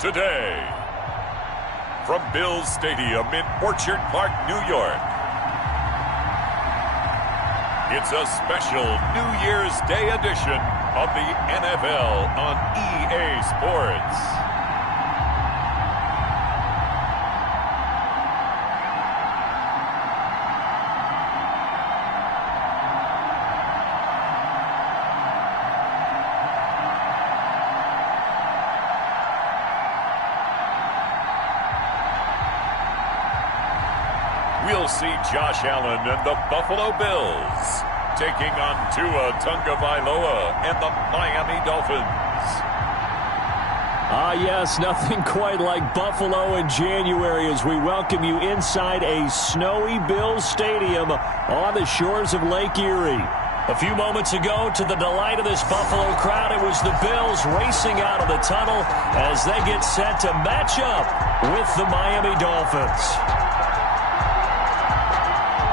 today. From Bills Stadium in Orchard Park, New York, it's a special New Year's Day edition of the NFL on EA Sports. We'll see Josh Allen and the Buffalo Bills taking on Tua Tagovailoa and the Miami Dolphins. Yes, nothing quite like Buffalo in January as we welcome you inside a snowy Bills Stadium on the shores of Lake Erie. A few moments ago, to the delight of this Buffalo crowd, it was the Bills racing out of the tunnel as they get set to match up with the Miami Dolphins.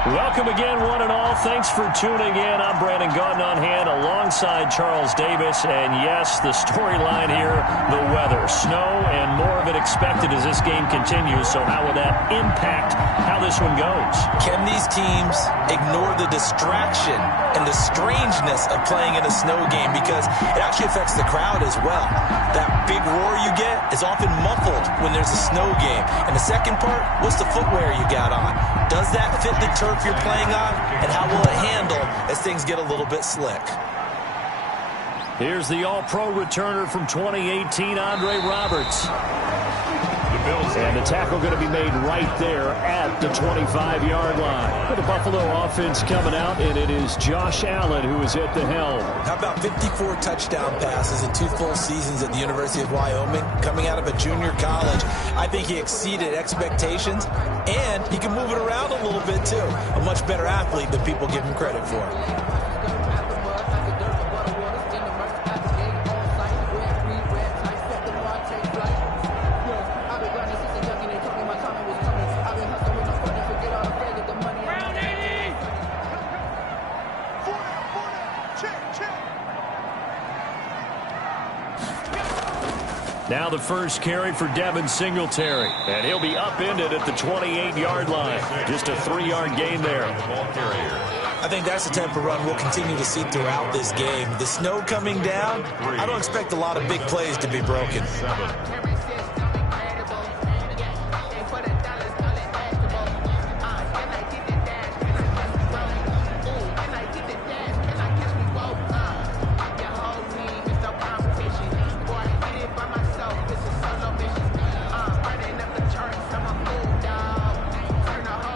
Welcome again, one and all. Thanks for tuning in. I'm Brandon Gaudin on hand alongside Charles Davis. And yes, the storyline here, the weather. Snow and more of it expected as this game continues. So how will that impact how this one goes? Can these teams ignore the distraction and the strangeness of playing in a snow game? Because it actually affects the crowd as well. That big roar you get is often muffled when there's a snow game. And the second part, what's the footwear you got on? Does that fit the turf you're playing on, and how will it handle as things get a little bit slick? Here's the all-pro returner from 2018, Andre Roberts. And the tackle going to be made right there at the 25-yard line. For the Buffalo offense coming out, and it is Josh Allen who is at the helm. How about 54 touchdown passes in 2 full seasons at the University of Wyoming, coming out of a junior college? I think he exceeded expectations, and he can move it around a little bit too. A much better athlete than people give him credit for. Now the first carry for Devin Singletary. And he'll be upended at the 28-yard line. Just a 3-yard gain there. I think that's the type of run we'll continue to see throughout this game. The snow coming down, I don't expect a lot of big plays to be broken.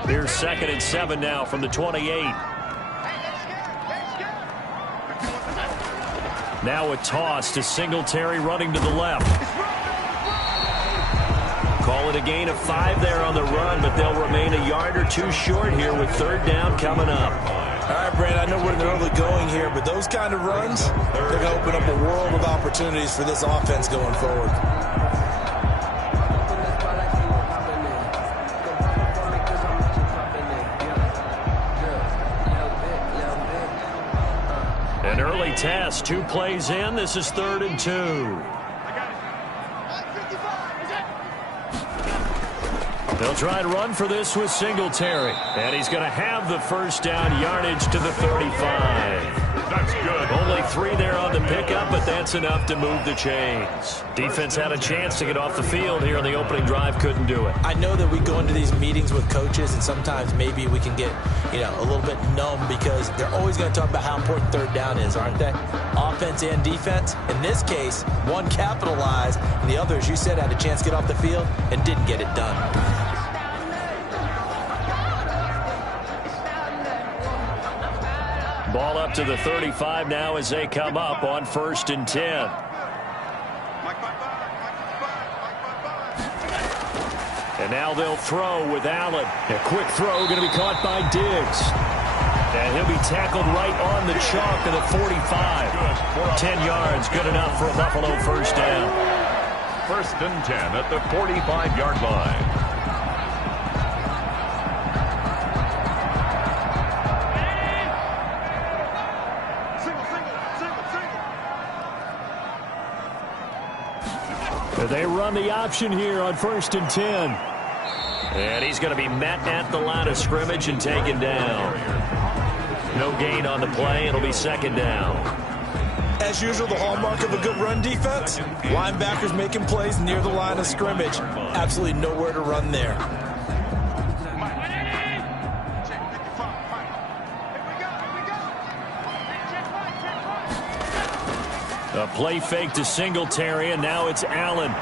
Here's 2nd and 7 now from the 28. Now a toss to Singletary running to the left. Call it a gain of 5 there on the run, but they'll remain a yard or 2 short here with 3rd down coming up. All right, Brad, I know we're in the early going here, but those kind of runs, they're going to open up a world of opportunities for this offense going forward. An early test, 2 plays in. This is 3rd and 2. They'll try to run for this with Singletary. And he's going to have the first down yardage to the 35. That's good. Only 3 there on the pickup, but that's enough to move the chains. Defense had a chance to get off the field here on the opening drive, couldn't do it. I know that we go into these meetings with coaches, and sometimes maybe we can get, a little bit numb because they're always going to talk about how important 3rd down is, aren't they? Offense and defense. In this case, one capitalized, and the other, as you said, had a chance to get off the field and didn't get it done. Ball up to the 35 now as they come up on 1st and 10. And now they'll throw with Allen. A quick throw going to be caught by Diggs. And he'll be tackled right on the chalk of the 45. 10 yards, good enough for a Buffalo first down. 1st and 10 at the 45-yard line. They run the option here on 1st and 10. And he's going to be met at the line of scrimmage and taken down. No gain on the play. It'll be 2nd down. As usual, the hallmark of a good run defense, linebackers making plays near the line of scrimmage. Absolutely nowhere to run there. A play fake to Singletary, and now it's Allen.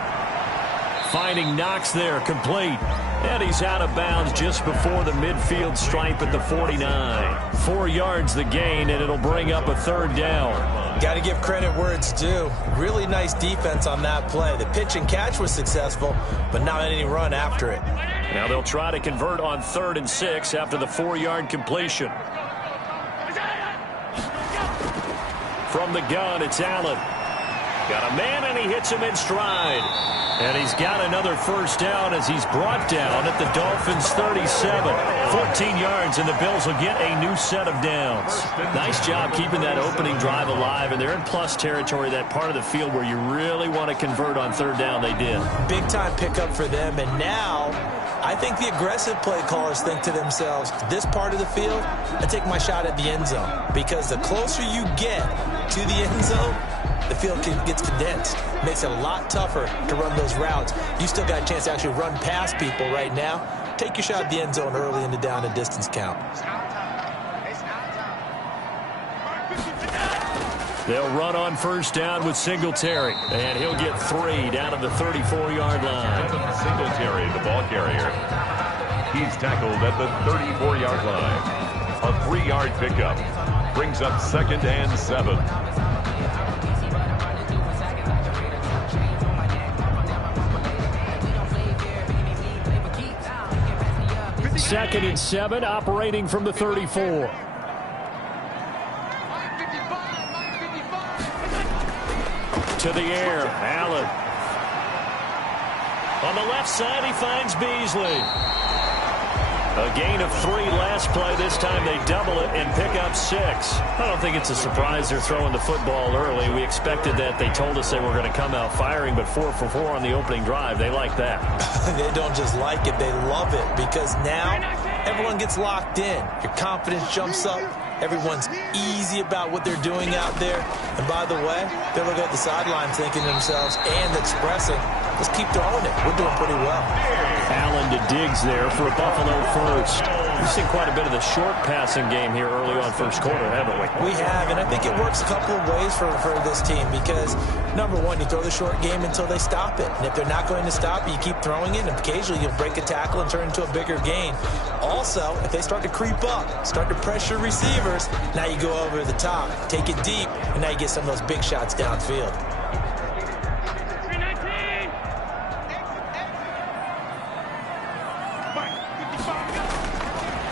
Finding Knox there, complete. And he's out of bounds just before the midfield stripe at the 49. 4 yards the gain, and it'll bring up a 3rd down. Got to give credit where it's due. Really nice defense on that play. The pitch and catch was successful, but not any run after it. Now they'll try to convert on 3rd and 6 after the 4-yard completion. From the gun, it's Allen. Got a man, and he hits him in stride. And he's got another 1st down as he's brought down at the Dolphins' 37. 14 yards, and the Bills will get a new set of downs. Nice job keeping that opening drive alive, and they're in plus territory, that part of the field where you really want to convert on 3rd down. They did. Big-time pickup for them, and now I think the aggressive play callers think to themselves, this part of the field, I take my shot at the end zone. Because the closer you get to the end zone, the field gets condensed. Makes it a lot tougher to run those routes. You still got a chance to actually run past people right now. Take your shot at the end zone early in the down and distance count. They'll run on 1st down with Singletary. And he'll get 3 down at the 34-yard line. Singletary, the ball carrier. He's tackled at the 34-yard line. A 3-yard pickup. Brings up 2nd and 7. 2nd and 7, operating from the 34. To the air, Allen. On the left side, he finds Beasley. A gain of 3 last play. This time they double it and pick up 6. I don't think it's a surprise they're throwing the football early. We expected that. They told us they were going to come out firing, but 4 for 4 on the opening drive. They like that. They don't just like it, they love it, because now everyone gets locked in. Your confidence jumps up. Everyone's easy about what they're doing out there. And by the way, they're looking at the sideline thinking to themselves and expressing, let's keep throwing it. We're doing pretty well. Allen to Diggs there for a Buffalo 1st. We've seen quite a bit of the short passing game here early on 1st quarter, haven't we? We have, and I think it works a couple of ways for this team because, number one, you throw the short game until they stop it. And if they're not going to stop it, you keep throwing it, and occasionally you'll break a tackle and turn into a bigger gain. Also, if they start to creep up, start to pressure receivers, now you go over the top, take it deep, and now you get some of those big shots downfield.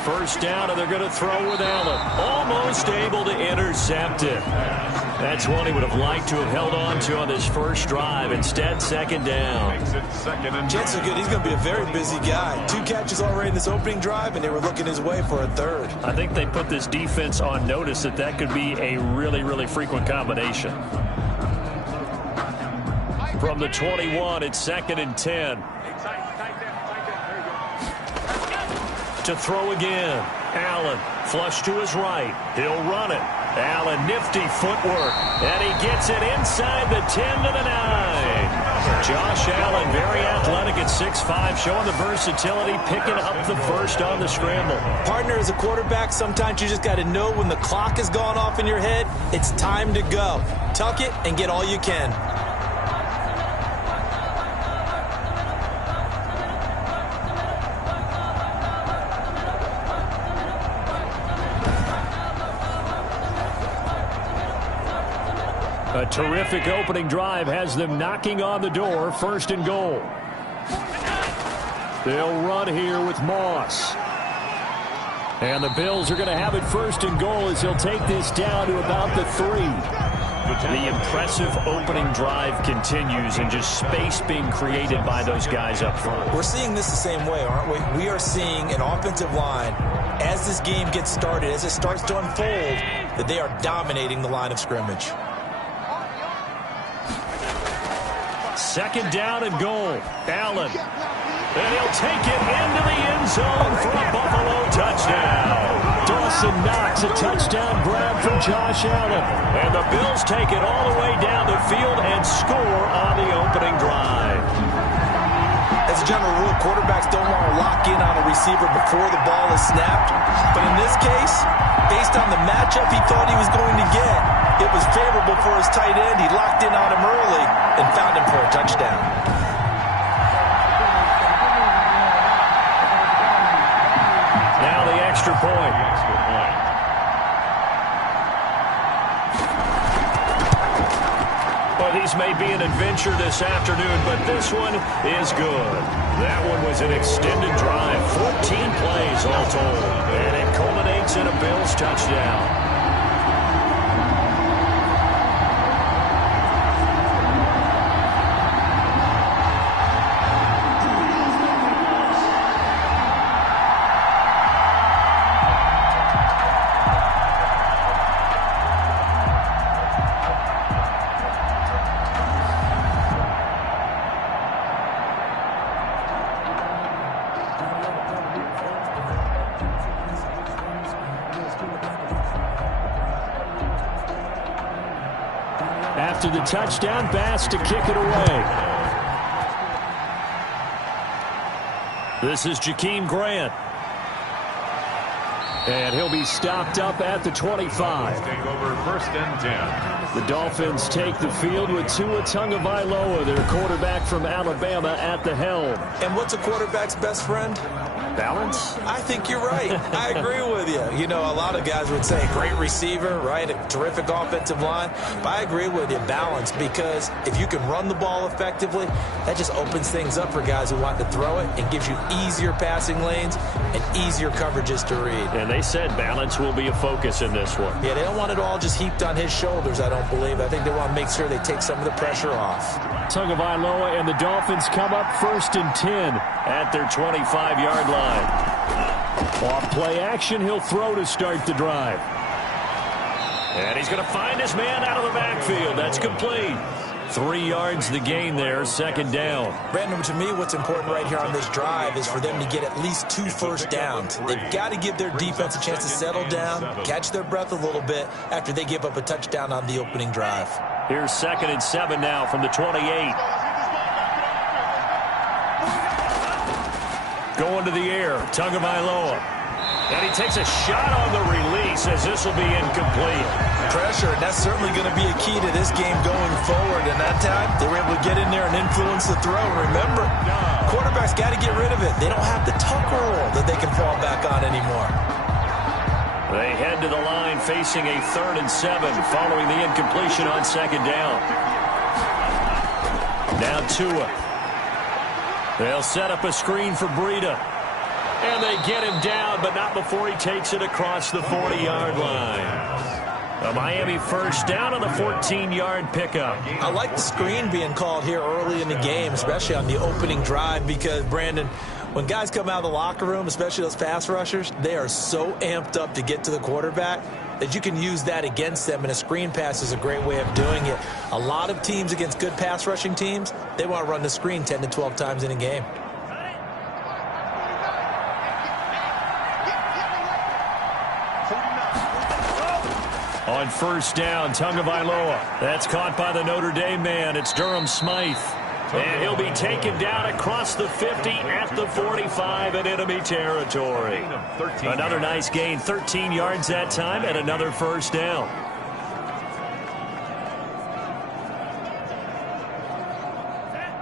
First down, and they're going to throw with Allen. Almost able to intercept it. That's one he would have liked to have held on to on this first drive. Instead, 2nd down. Chances are good he's going to be a very busy guy. 2 catches already in this opening drive, and they were looking his way for a 3rd. I think they put this defense on notice that that could be a really, really frequent combination. From the 21, it's 2nd and 10. To throw again. Allen, flush to his right. He'll run it. Allen, nifty footwork. And he gets it inside the 10 to the 9. Josh Allen, very athletic at 6'5", showing the versatility, picking up the first on the scramble. Partner, as a quarterback, sometimes you just got to know when the clock has gone off in your head, it's time to go. Tuck it and get all you can. A terrific opening drive has them knocking on the door, 1st and goal. They'll run here with Moss. And the Bills are going to have it 1st and goal as he'll take this down to about the 3. The impressive opening drive continues and just space being created by those guys up front. We're seeing this the same way, aren't we? We are seeing an offensive line, as this game gets started, as it starts to unfold, that they are dominating the line of scrimmage. Second down and goal. Allen. And he'll take it into the end zone for a Buffalo touchdown. Dawson Knox, a touchdown grab from Josh Allen. And the Bills take it all the way down the field and score on the opening drive. As a general rule, quarterbacks don't want to lock in on a receiver before the ball is snapped. But in this case, based on the matchup he thought he was going to get, it was favorable for his tight end. He locked in on him early and found him for a touchdown. Now the extra point. Well, these may be an adventure this afternoon, but this one is good. That one was an extended drive, 14 plays all told, and it culminates in a Bills touchdown. After the touchdown, Bass to kick it away. This is Jakeem Grant. And he'll be stopped up at the 25. Take over 1st and 10. The Dolphins take the field with Tua Tagovailoa, their quarterback from Alabama, at the helm. And what's a quarterback's best friend? Balance? I think you're right. I agree with you. You know, a lot of guys would say great receiver, right? A terrific offensive line. But I agree with you, balance, because if you can run the ball effectively, that just opens things up for guys who want to throw it and gives you easier passing lanes and easier coverages to read. And they said balance will be a focus in this one. Yeah, they don't want it all just heaped on his shoulders, I don't believe. I think they want to make sure they take some of the pressure off. Tagovailoa and the Dolphins come up 1st and 10 at their 25-yard line. Off play action, he'll throw to start the drive. And he's going to find his man out of the backfield. That's complete. 3 yards the gain there, 2nd down. Brandon, to me, what's important right here on this drive is for them to get at least 2 first downs. They've got to give their defense a chance to settle down, catch their breath a little bit after they give up a touchdown on the opening drive. Here's 2nd and 7 now from the 28. Going to the air, Tagovailoa. And he takes a shot on the release as this will be incomplete. Pressure, and that's certainly going to be a key to this game going forward. And that time, they were able to get in there and influence the throw. Remember, quarterbacks got to get rid of it. They don't have the tuck roll that they can fall back on anymore. They head to the line facing a 3rd and 7 following the incompletion on 2nd down. Now Tua. They'll set up a screen for Breida. And they get him down, but not before he takes it across the 40-yard line. A Miami first down on the 14-yard pickup. I like the screen being called here early in the game, especially on the opening drive, because, Brandon, when guys come out of the locker room, especially those pass rushers, they are so amped up to get to the quarterback that you can use that against them, and a screen pass is a great way of doing it. A lot of teams against good pass rushing teams, they want to run the screen 10 to 12 times in a game. On 1st down, Tagovailoa. That's caught by the Notre Dame man. It's Durham Smythe. And he'll be taken down across the 50 at the 45 in enemy territory. Another nice gain, 13 yards that time, and another 1st down.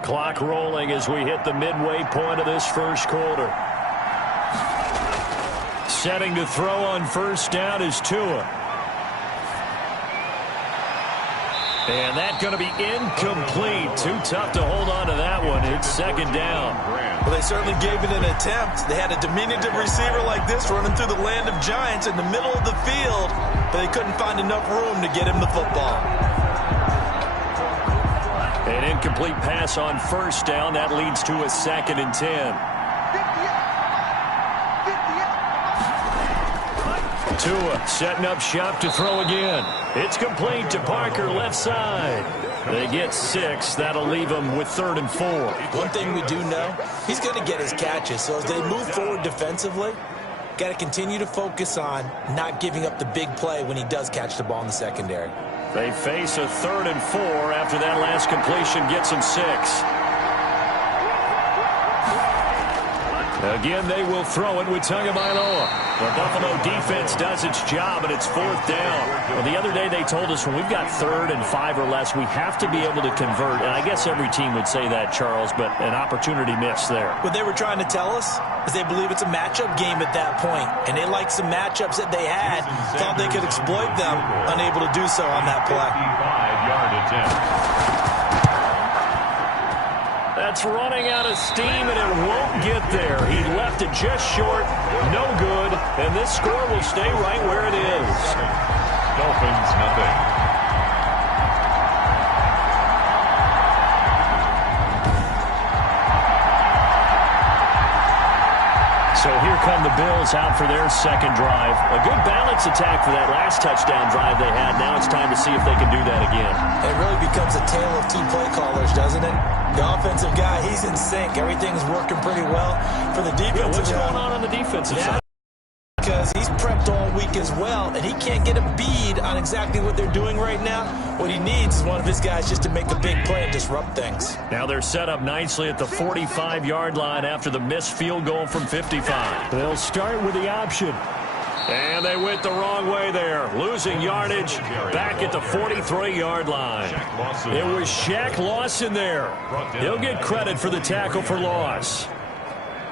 Clock rolling as we hit the midway point of this 1st quarter. Setting to throw on 1st down is Tua. And that's going to be incomplete. Too tough to hold on to that one. It's 2nd down. Well, they certainly gave it an attempt. They had a diminutive receiver like this running through the land of giants in the middle of the field, but they couldn't find enough room to get him the football. An incomplete pass on 1st down. That leads to a 2nd and 10. Tua setting up shop to throw again. It's complete to Parker, left side. They get 6. That'll leave them with 3rd and 4. One thing we do know, he's going to get his catches. So as they move forward defensively, got to continue to focus on not giving up the big play when he does catch the ball in the secondary. They face a 3rd and 4 after that last completion gets them 6. Again, they will throw it with Tagovailoa. The Buffalo defense does its job, and it's 4th down. Well, the other day they told us when we've got 3rd and 5 or less, we have to be able to convert. And I guess every team would say that, Charles, but an opportunity missed there. What they were trying to tell us is they believe it's a matchup game at that point, and they like some matchups that they had, thought they could exploit them, unable to do so on that play. 55-yard attempt. That's running out of steam, and it won't get there. He left it just short, no good, and this score will stay right where it is. Dolphins, nothing. So here come the Bills out for their second drive. A good balance attack for that last touchdown drive they had. Now it's time to see if they can do that again. It really becomes a tale of 2 play callers, doesn't it? The offensive guy, he's in sync. Everything's working pretty well for the defensive guy. What's going on the defensive side? Because he's prepped all week as well, and he can't get a bead on exactly what they're doing right now. What he needs is one of his guys just to make a big play and disrupt things. Now they're set up nicely at the 45-yard line after the missed field goal from 55. They'll start with the option. And they went the wrong way there. Losing yardage back at the 43-yard line. It was Shaq Lawson there. He'll get credit for the tackle for loss.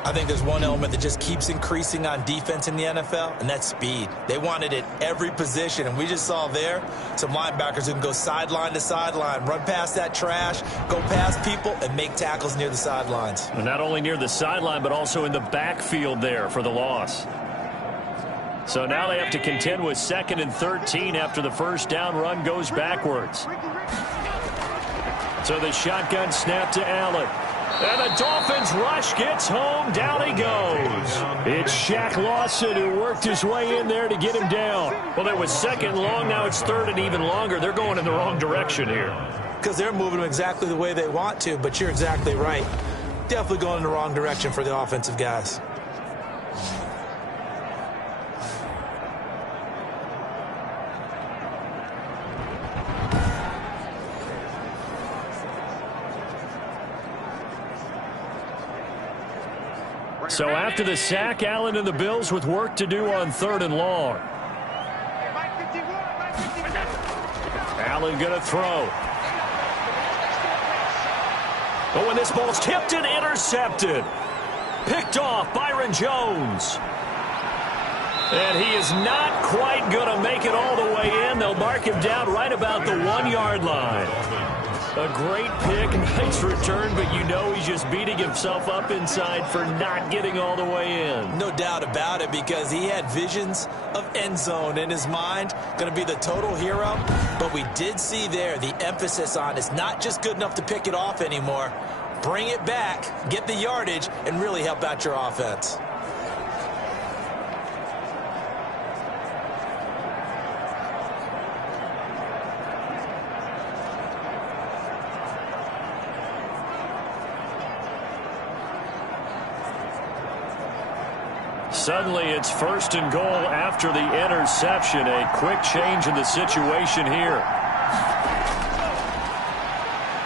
I think there's one element that just keeps increasing on defense in the NFL, and that's speed. They want it at every position, and we just saw there some linebackers who can go sideline to sideline, run past that trash, go past people, and make tackles near the sidelines. And not only near the sideline, but also in the backfield there for the loss. So now they have to contend with 2nd and 13 after the first down run goes backwards. So the shotgun snap to Allen. And the Dolphins rush gets home. Down he goes. It's Shaq Lawson who worked his way in there to get him down. Well, that was 2nd long. Now it's 3rd and even longer. They're going in the wrong direction here. Because they're moving them exactly the way they want to, but you're exactly right. Definitely going in the wrong direction for the offensive guys. So after the sack, Allen and the Bills with work to do on 3rd and long. Allen going to throw. But when this ball's tipped and intercepted. Picked off Byron Jones. And he is not quite going to make it all the way in. They'll mark him down right about the 1-yard line. A great pick, nice return, but you know he's just beating himself up inside for not getting all the way in. No doubt about it, because he had visions of end zone in his mind. Going to be the total hero. But we did see there the emphasis on it's not just good enough to pick it off anymore. Bring it back, get the yardage, and really help out your offense. Suddenly it's 1st and goal after the interception. A quick change in the situation here.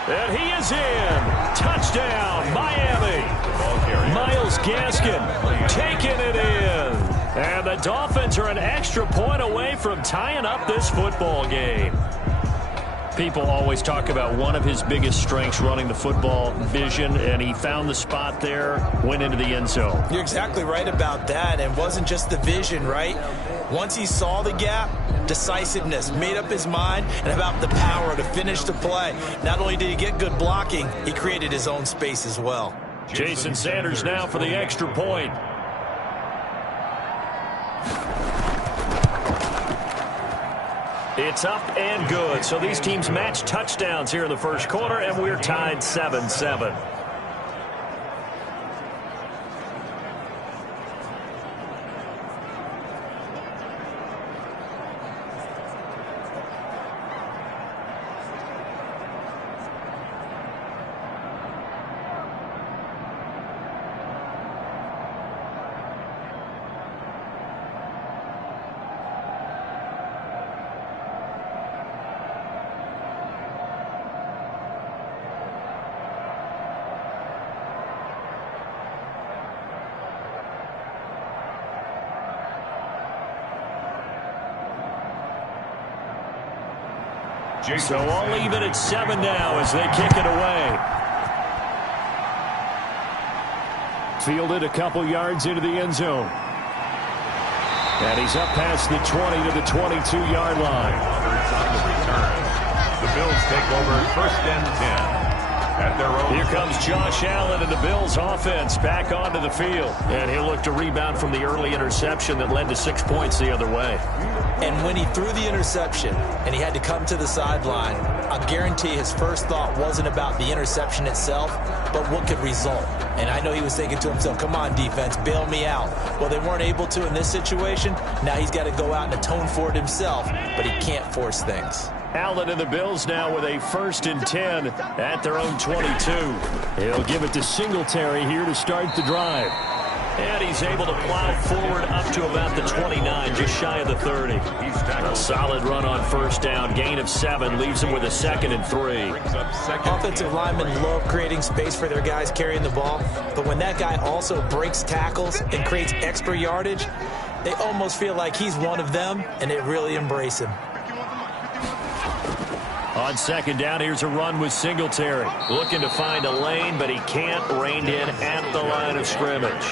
And he is in. Touchdown, Miami. Myles Gaskin taking it in. And the Dolphins are an extra point away from tying up this football game. People always talk about one of his biggest strengths, running the football, vision, and he found the spot there, went into the end zone. You're exactly right about that. It wasn't just the vision, right? Once he saw the gap, decisiveness, made up his mind, and about the power to finish the play. Not only did he get good blocking, he created his own space as well. Jason Sanders now for the extra point. It's up and good. So these teams match touchdowns here in the first quarter, and we're tied 7-7. So I'll leave it at 7 now as they kick it away. Fielded a couple yards into the end zone. And he's up past the 20 to the 22-yard line. On the return. The Bills take over 1st and 10. At their own. Here comes Josh Allen and the Bills offense back onto the field. And he'll look to rebound from the early interception that led to 6 points the other way. And when he threw the interception and he had to come to the sideline, I guarantee his first thought wasn't about the interception itself, but what could result. And I know he was thinking to himself, come on, defense, bail me out. Well, they weren't able to in this situation. Now he's got to go out and atone for it himself, but he can't force things. Allen and the Bills now with a 1st and 10 at their own 22. He'll give it to Singletary here to start the drive. And he's able to plow forward up to about the 29, just shy of the 30. A solid run on 1st down. Gain of 7 leaves him with a 2nd and 3. Offensive linemen love creating space for their guys carrying the ball. But when that guy also breaks tackles and creates extra yardage, they almost feel like he's one of them, and they really embrace him. On 2nd down, here's a run with Singletary. Looking to find a lane, but he can't. Reined in at the line of scrimmage.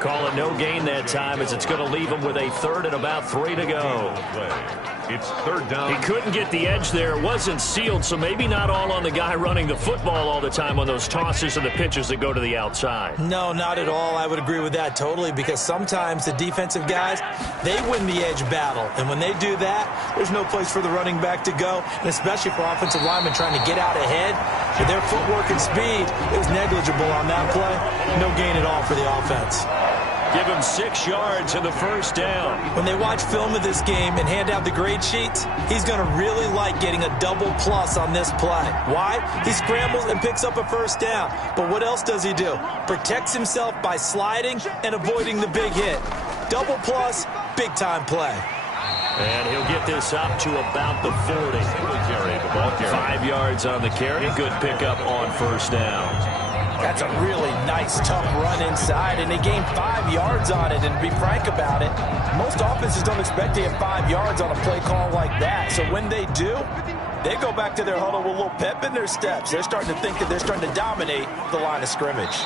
Call it no gain that time as it's going to leave him with a 3rd and about 3 to go. It's 3rd down. He couldn't get the edge there. It wasn't sealed, so maybe not all on the guy running the football all the time on those tosses and the pitches that go to the outside. No, not at all. I would agree with that totally, because sometimes the defensive guys, they win the edge battle. And when they do that, there's no place for the running back to go, and especially for offensive linemen trying to get out ahead. With their footwork and speed, it was negligible on that play. No gain at all for the offense. Give him 6 yards in the 1st down. When they watch film of this game and hand out the grade sheets, he's going to really like getting a double plus on this play. Why? He scrambles and picks up a 1st down. But what else does he do? Protects himself by sliding and avoiding the big hit. Double plus, big-time play. And he'll get this up to about the 40. 5 yards on the carry. Good pickup on 1st down. That's a really nice, tough run inside, and they gained 5 yards on it. And to be frank about it, most offenses don't expect to get 5 yards on a play call like that. So when they do, they go back to their huddle with a little pep in their steps. They're starting to think that they're starting to dominate the line of scrimmage.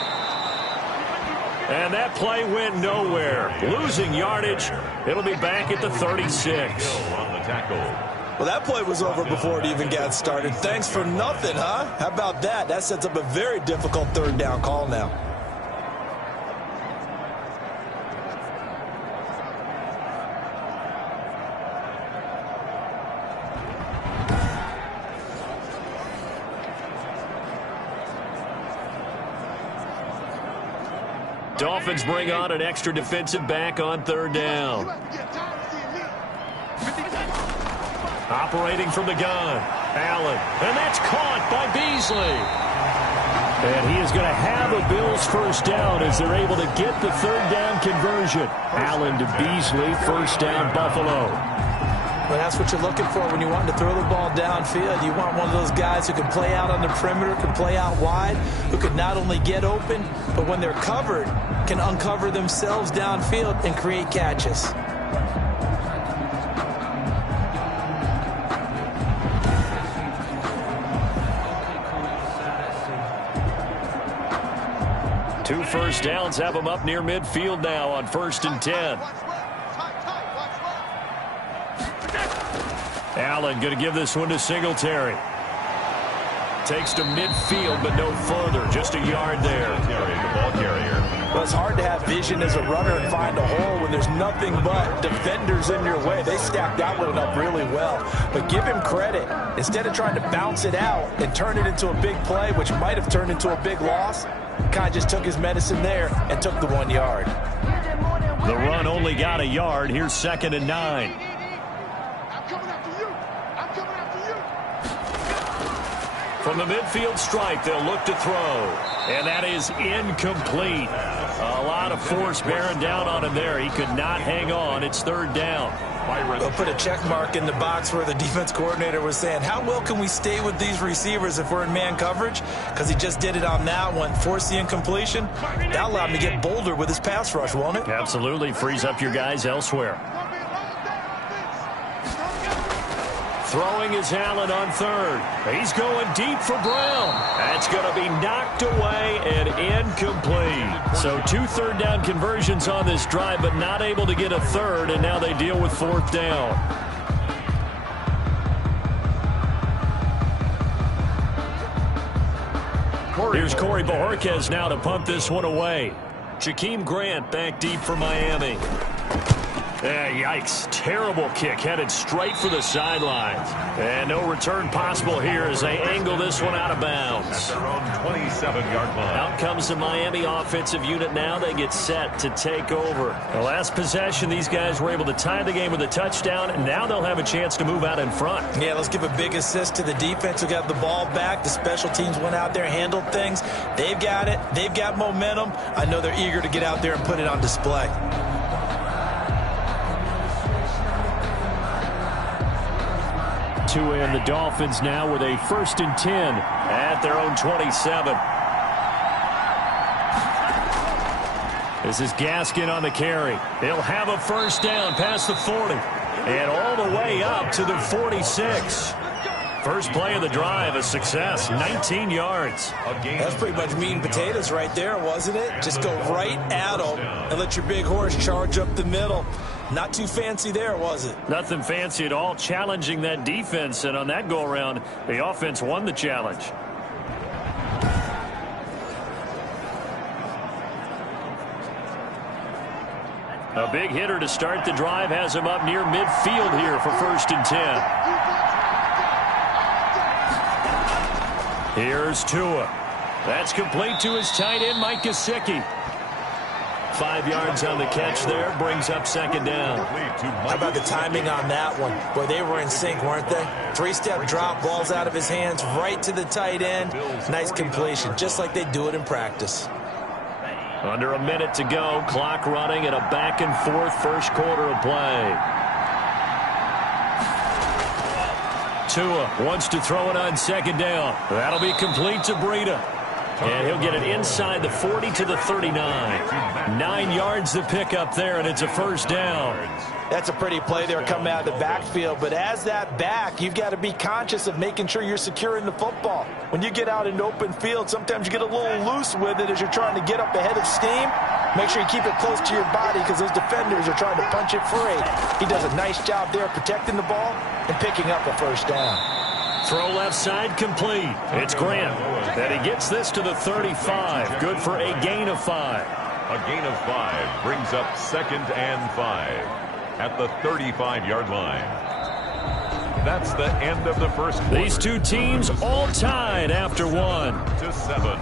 And that play went nowhere. Losing yardage. It'll be back at the 36. On the tackle. Well, that play was over before it even got started. Thanks for nothing, huh? How about that? That sets up a very difficult 3rd down call now. Dolphins bring on an extra defensive back on 3rd down. Operating from the gun, Allen. And that's caught by Beasley. And he is going to have a Bills 1st down as they're able to get the 3rd down conversion. Allen to Beasley, 1st down Buffalo. Well, that's what you're looking for when you want to throw the ball downfield. You want one of those guys who can play out on the perimeter, can play out wide, who can not only get open, but when they're covered, can uncover themselves downfield and create catches. Two 1st downs have them up near midfield now on 1st and 10. Allen going to give this one to Singletary. Takes to midfield, but no further. Just a yard there. The ball carrier. Well, it's hard to have vision as a runner and find a hole when there's nothing but defenders in your way. They stacked that one up really well. But give him credit. Instead of trying to bounce it out and turn it into a big play, which might have turned into a big loss, kind of just took his medicine there and took the 1 yard. The run only got a yard. Here's 2nd and 9. From the midfield stripe, they'll look to throw. And that is incomplete. A lot of force bearing down on him there. He could not hang on. It's 3rd down. They'll put a check mark in the box where the defense coordinator was saying, how well can we stay with these receivers if we're in man coverage? Because he just did it on that one. Forced the incompletion. That allowed him to get bolder with his pass rush, won't it? Absolutely. Frees up your guys elsewhere. Throwing is Allen on third. He's going deep for Brown. That's going to be knocked away and incomplete. So 2 third-down conversions on this drive, but not able to get a third, and now they deal with 4th down. Here's Corey Bojorquez now to punt this one away. Jakeem Grant back deep for Miami. Yikes. Terrible kick headed straight for the sidelines. And no return possible here as they angle this one out of bounds. At their own 27-yard line. Out comes the Miami offensive unit now. They get set to take over. The last possession, these guys were able to tie the game with a touchdown, and now they'll have a chance to move out in front. Yeah, let's give a big assist to the defense who got the ball back. The special teams went out there, handled things. They've got it. They've got momentum. I know they're eager to get out there and put it on display. To end the Dolphins now with a 1st and 10 at their own 27. This is Gaskin on the carry. He'll have a 1st down past the 40 and all the way up to the 46. First play of the drive, a success, 19 yards. That's pretty much meat and potatoes right there, wasn't it? Just go right at them and let your big horse charge up the middle. Not too fancy there, was it? Nothing fancy at all, challenging that defense, and on that go-around, the offense won the challenge. A big hitter to start the drive has him up near midfield here for 1st and 10. Here's Tua. That's complete to his tight end, Mike Gesicki. 5 yards on the catch there, brings up 2nd down. How about the timing on that one? Boy, they were in sync, weren't they? 3-step drop, balls out of his hands, right to the tight end. Nice completion, just like they do it in practice. Under a minute to go, clock running and a back-and-forth first quarter of play. Tua wants to throw it on 2nd down. That'll be complete to Breida. And he'll get it inside the 40 to the 39. 9 yards to pick up there, and it's a 1st down. That's a pretty play there coming out of the backfield. But as that back, you've got to be conscious of making sure you're securing the football. When you get out in open field, sometimes you get a little loose with it as you're trying to get up ahead of steam. Make sure you keep it close to your body because those defenders are trying to punch it free. He does a nice job there protecting the ball and picking up a 1st down. Throw left side complete. It's Grant. And he gets this to the 35. Good for a gain of 5. A gain of 5 brings up 2nd and 5 at the 35-yard line. That's the end of the first quarter. These two teams all tied after 1. To 7.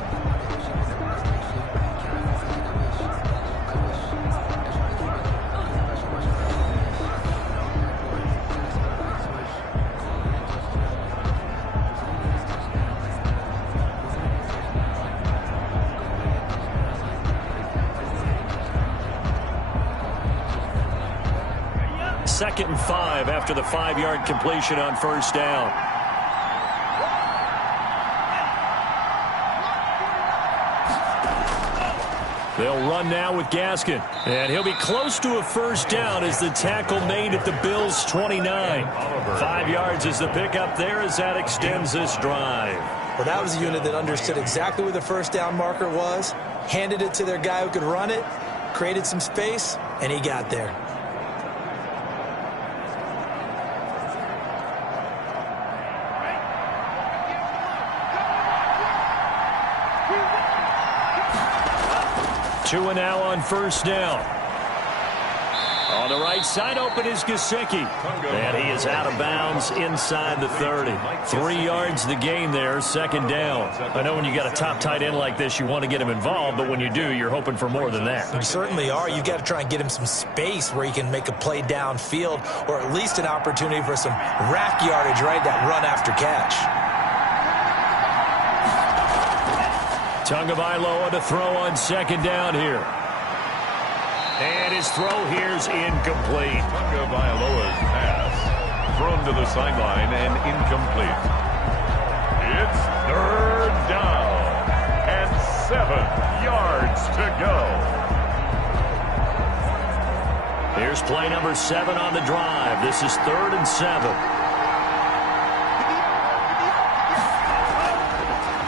Second and 5 after the 5-yard completion on 1st down. They'll run now with Gaskin. And he'll be close to a 1st down as the tackle made at the Bills' 29. 5 yards is the pickup there as that extends this drive. Well, that was a unit that understood exactly where the 1st down marker was, handed it to their guy who could run it, created some space, and he got there. Tua now on 1st down. On the right side, open is Gesicki. And he is out of bounds inside the 30. 3 yards the gain there, 2nd down. I know when you got a top tight end like this, you want to get him involved, but when you do, you're hoping for more than that. You certainly are. You've got to try and get him some space where he can make a play downfield, or at least an opportunity for some rack yardage, right? That run after catch. Tagovailoa to throw on 2nd down here. And his throw here's incomplete. Tagovailoa's pass thrown to the sideline and incomplete. It's 3rd down and 7 yards to go. Here's play number 7 on the drive. This is 3rd and 7.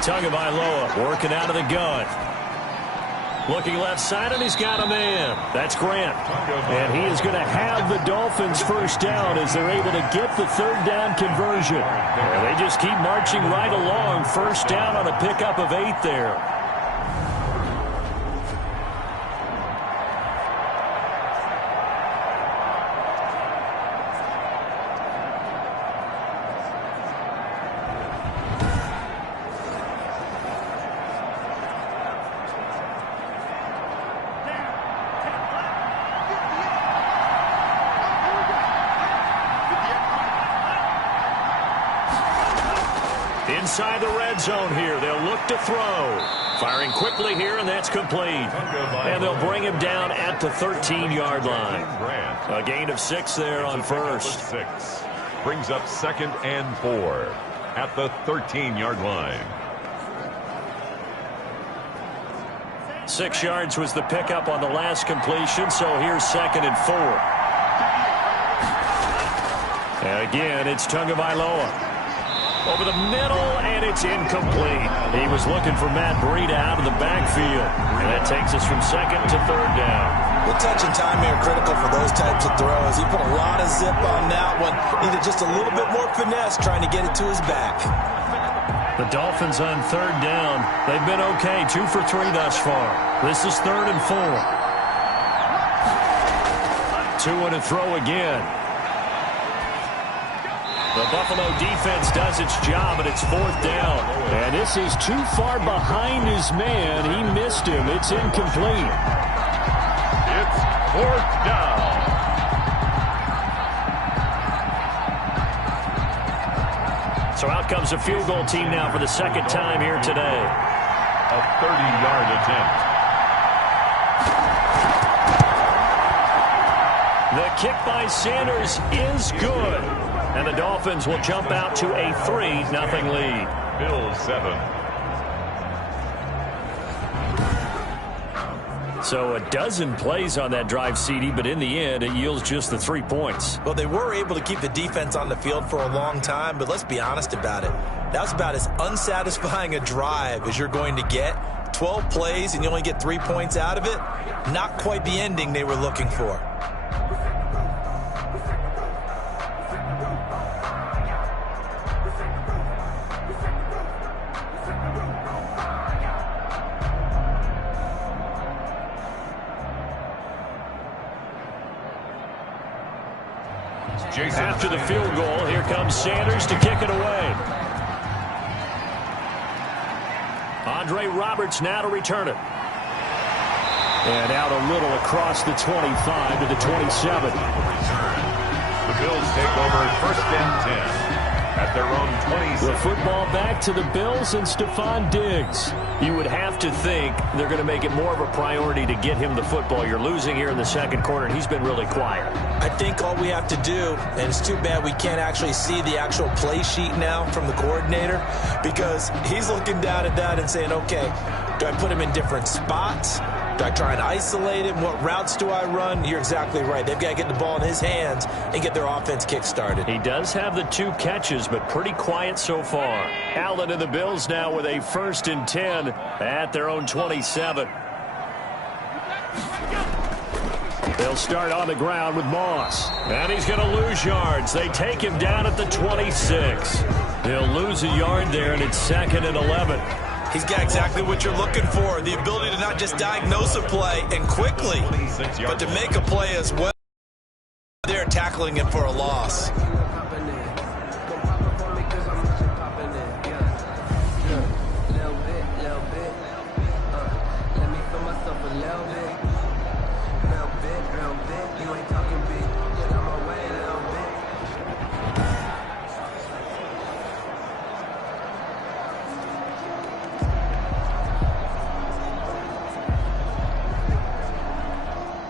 Tagovailoa working out of the gun. Looking left side, and he's got a man. That's Grant. And he is going to have the Dolphins first down as they're able to get the third down conversion. And they just keep marching right along. First down on a pickup of 8 there. Inside the red zone here. They'll look to throw. Firing quickly here, and that's complete. And they'll bring him down at the 13-yard line. A gain of 6 there on first. 6. Brings up 2nd and 4 at the 13-yard line. 6 yards was the pickup on the last completion, so here's 2nd and 4. And again, it's Tagovailoa. Over the middle, and it's incomplete. He was looking for Matt Breida out of the backfield. And that takes us from 2nd to 3rd down. Good touch and time here, critical for those types of throws. He put a lot of zip on that one. Needed just a little bit more finesse trying to get it to his back. The Dolphins on 3rd down. They've been okay, 2 for 3 thus far. This is 3rd and 4. 2 and a throw again. The Buffalo defense does its job, and it's 4th down. And this is too far behind his man. He missed him. It's incomplete. It's 4th down. So out comes a field goal team now for the 2nd time here today. A 30-yard attempt. The kick by Sanders is good. And the Dolphins will jump out to a 3-0 lead. Bills 7. So a dozen plays on that drive, CD, but in the end, it yields just the 3 points. Well, they were able to keep the defense on the field for a long time, but let's be honest about it. That was about as unsatisfying a drive as you're going to get. 12 plays, and you only get 3 points out of it. Not quite the ending they were looking for. After the field goal, here comes Sanders to kick it away. Andre Roberts now to return it. And out a little across the 25 to the 27. The Bills take over 1st and 10 at their own 26. The football back to the Bills and Stephon Diggs. You would have to think they're going to make it more of a priority to get him the football. You're losing here in the 2nd quarter, and he's been really quiet. I think all we have to do, and it's too bad we can't actually see the actual play sheet now from the coordinator, because he's looking down at that and saying, okay, do I put him in different spots? Do I try and isolate him? What routes do I run? You're exactly right. They've got to get the ball in his hands and get their offense kick-started. He does have the 2 catches, but pretty quiet so far. Allen and the Bills now with a 1st and 10 at their own 27. They'll start on the ground with Moss. And he's going to lose yards. They take him down at the 26. He'll lose a yard there, and it's 2nd and 11. He's got exactly what you're looking for, the ability to not just diagnose a play and quickly, but to make a play as well. They're tackling him for a loss.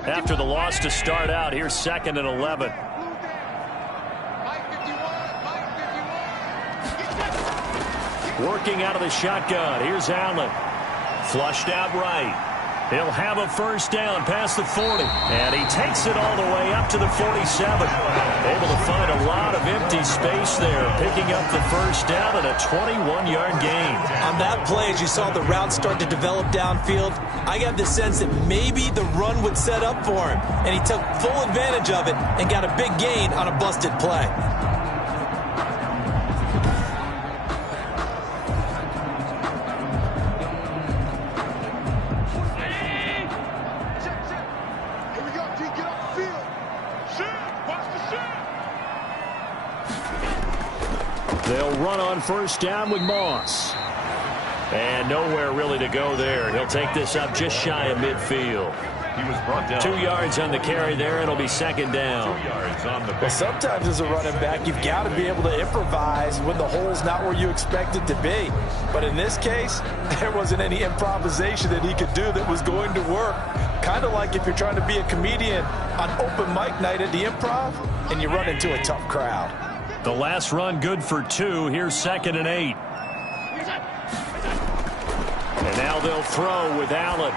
After the loss to start out, here's 2nd and 11. Working out of the shotgun. Here's Allen. Flushed out right. He'll have a first down past the 40. And he takes it all the way up to the 47. Able to find a lot of empty space there, picking up the first down and a 21-yard gain. On that play, as you saw the route start to develop downfield, I got the sense that maybe the run would set up for him. And he took full advantage of it and got a big gain on a busted play. They'll run on first down with Moss. And nowhere really to go there. He'll take this up just shy of midfield. He was brought down. 2 yards on the carry there. It'll be second down. 2 yards on the Well, sometimes as a running back, you've got to be able to improvise when the hole's not where you expect it to be. But in this case, there wasn't any improvisation that he could do that was going to work. Kind of like if you're trying to be a comedian on open mic night at the Improv and you run into a tough crowd. The last run good for 2. Here's 2nd and 8. And now they'll throw with Allen.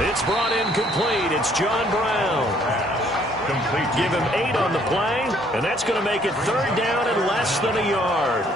It's brought in complete. It's John Brown. complete. Give him 8 on the play, and that's going to make it 3rd down and less than a yard.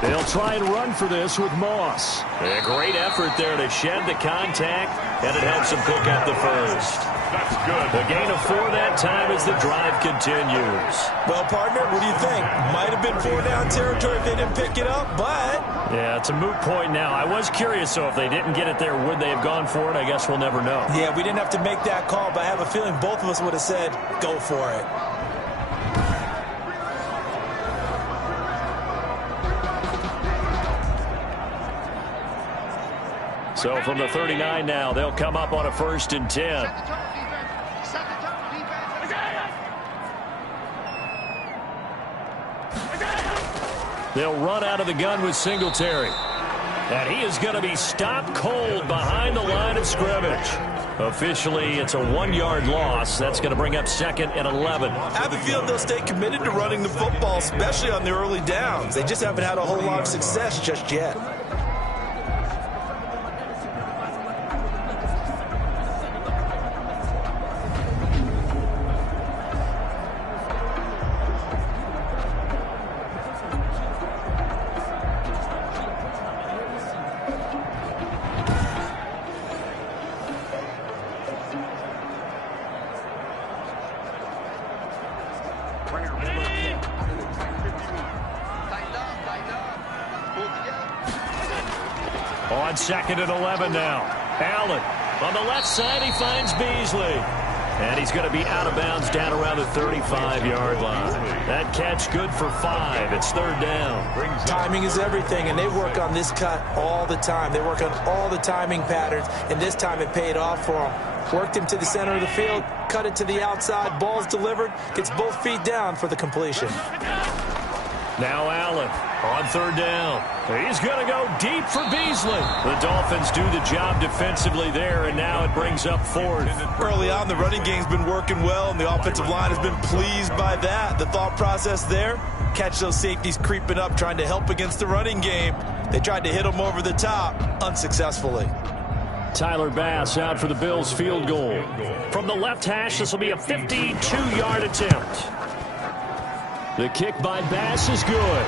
They'll try and run for this with Moss. A great effort there to shed the contact, and it helps him pick up the first. That's good. The gain of 4 that time as the drive continues. Well, partner, what do you think? Might have been 4-down territory if they didn't pick it up, but... Yeah, it's a moot point now. I was curious, so if they didn't get it there, would they have gone for it? I guess we'll never know. Yeah, we didn't have to make that call, but I have a feeling both of us would have said, go for it. So from the 39 now, they'll come up on a 1st and 10. They'll run out of the gun with Singletary. And he is going to be stopped cold behind the line of scrimmage. Officially, it's a 1-yard loss. That's going to bring up 2nd and 11. I have a feeling they'll stay committed to running the football, especially on the early downs. They just haven't had a whole lot of success just yet. On 2nd and 11 now. Allen on the left side, he finds Beasley. And he's going to be out of bounds down around the 35-yard line. That catch good for 5. It's 3rd down. Timing is everything, and they work on this cut all the time. They work on all the timing patterns, and this time it paid off for them. Worked him to the center of the field, cut it to the outside, ball's delivered, gets both feet down for the completion. Now Allen on 3rd down. He's going to go deep for Beasley. The Dolphins do the job defensively there, and now it brings up 4th. Early on, the running game's been working well, and the offensive line has been pleased by that. The thought process there, catch those safeties creeping up, trying to help against the running game. They tried to hit them over the top, unsuccessfully. Tyler Bass out for the Bills field goal. From the left hash, this will be a 52-yard attempt. The kick by Bass is good.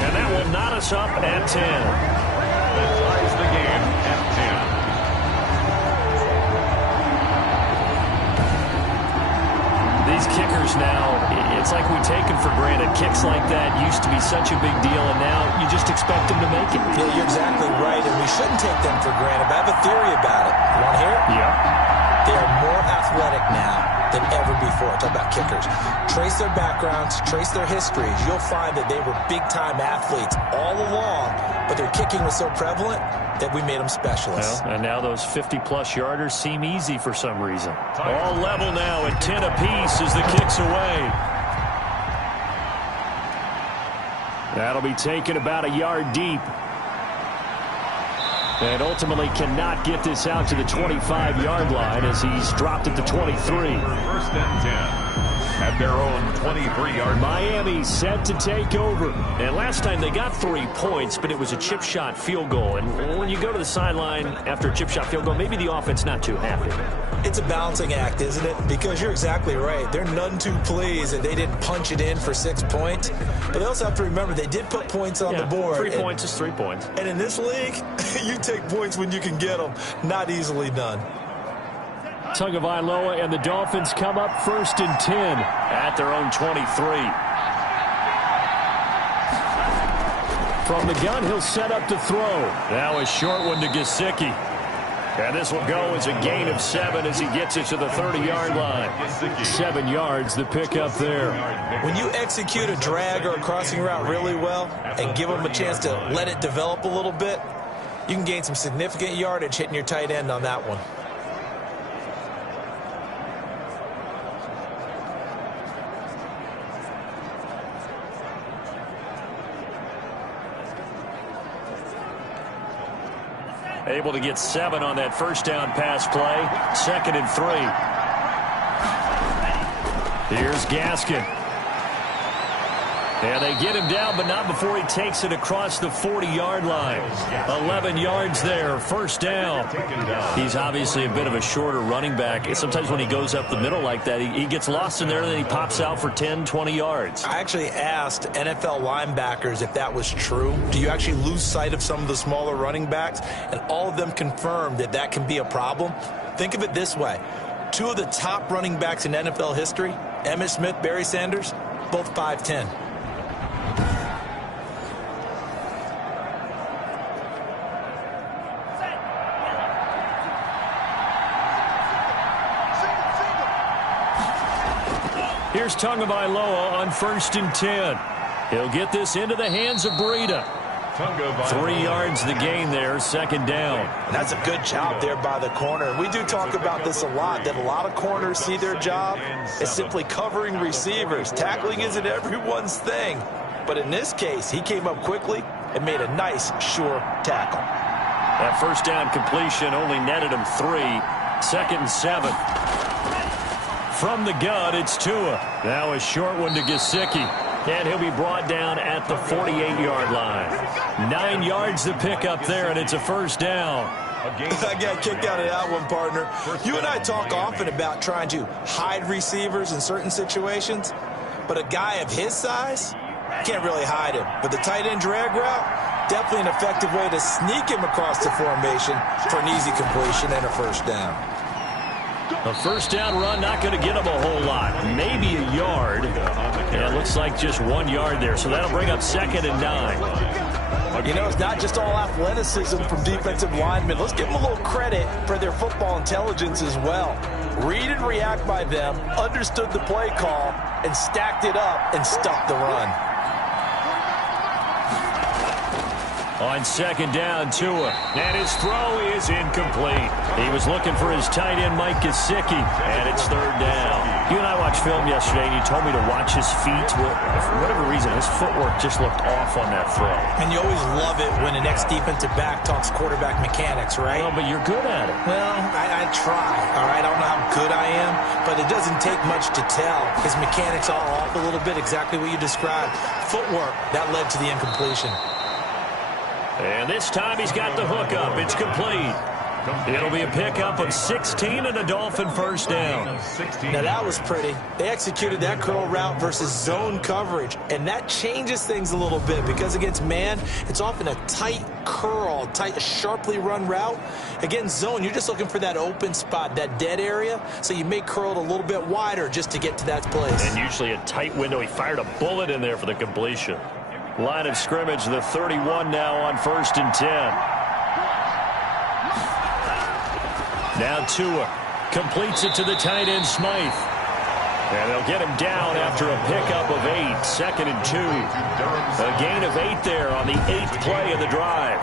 And that will knot us up at 10. That ties the game at 10. These kickers now, it's like we take them for granted. Kicks like that used to be such a big deal, and now you just expect them to make it. Yeah, you're exactly right, and we shouldn't take them for granted. But I have a theory about it. You want to hear it? Yeah. They are more athletic now than ever before. Talk about kickers. Trace their backgrounds, trace their histories. You'll find that they were big-time athletes all along, but their kicking was so prevalent that we made them specialists. Well, and now those 50-plus yarders seem easy for some reason. All level now at 10 apiece as the kick's away. That'll be taken about a yard deep. And ultimately cannot get this out to the 25-yard line as he's dropped at the 23. First and 10. At their own 23-yard line. Miami set to take over. And last time they got 3 points, but it was a chip shot field goal. And when you go to the sideline after a chip shot field goal, maybe the offense not too happy. It's a balancing act, isn't it? Because you're exactly right. They're none too pleased that they didn't punch it in for 6 points. But they also have to remember they did put points on the board. 3 points is 3 points. And in this league, you take points when you can get them. Not easily done. Tagovailoa and the Dolphins come up 1st and 10 at their own 23. From the gun, he'll set up to throw. Now a short one to Gesicki. And this will go as a gain of 7 as he gets it to the 30-yard line. 7 yards, the pickup there. When you execute a drag or a crossing route really well and give them a chance to let it develop a little bit, you can gain some significant yardage hitting your tight end on that one. Able to get 7 on that first down pass play. 2nd and 3. Here's Gaskin. And they get him down, but not before he takes it across the 40-yard line. 11 yards there, 1st down. He's obviously a bit of a shorter running back. Sometimes when he goes up the middle like that, he gets lost in there, and then he pops out for 10, 20 yards. I actually asked NFL linebackers if that was true. Do you actually lose sight of some of the smaller running backs? And all of them confirmed that that can be a problem. Think of it this way. 2 of the top running backs in NFL history, Emmitt Smith, Barry Sanders, both 5'10". Here's Tagovailoa on 1st and 10. He'll get this into the hands of Breida. 3 yards the gain there, 2nd down. And that's a good job there by the corner. We do talk about this a lot, that a lot of corners see their job as simply covering receivers. Tackling isn't everyone's thing. But in this case, he came up quickly and made a nice, sure tackle. That first down completion only netted him 3. 2nd and 7. From the gun, it's Tua. Now a short one to Gesicki. And he'll be brought down at the 48-yard line. 9 yards to pick up there, and it's a 1st down. I got kicked out of that one, partner. You and I talk often about trying to hide receivers in certain situations, but a guy of his size can't really hide him. But the tight end drag route, definitely an effective way to sneak him across the formation for an easy completion and a 1st down. A 1st down run, not going to get him a whole lot. Maybe a yard. And it looks like just 1 yard there. So that'll bring up 2nd and 9. You know, it's not just all athleticism from defensive linemen. Let's give them a little credit for their football intelligence as well. Read and react by them, understood the play call, and stacked it up and stuffed the run. On 2nd down, Tua. And his throw is incomplete. He was looking for his tight end, Mike Gesicki, and it's 3rd down. You and I watched film yesterday, and you told me to watch his feet. Well, for whatever reason, his footwork just looked off on that throw. And you always love it when an ex-defensive back talks quarterback mechanics, right? Well, but you're good at it. Well, I try, all right? I don't know how good I am, but it doesn't take much to tell. His mechanics are off a little bit, exactly what you described. Footwork, that led to the incompletion. And this time he's got the hook up. It's complete. It'll be a pickup of 16 and a Dolphin 1st down. Now that was pretty. They executed that curl route versus zone coverage, and that changes things a little bit because against man, it's often a tight curl, tight, sharply run route. Against zone, you're just looking for that open spot, that dead area, so you may curl it a little bit wider just to get to that place. And usually a tight window. He fired a bullet in there for the completion. Line of scrimmage, the 31 now on 1st and 10. Now Tua completes it to the tight end, Smythe. And they'll get him down after a pickup of 8. 2nd and 2. A gain of 8 there on the 8th play of the drive.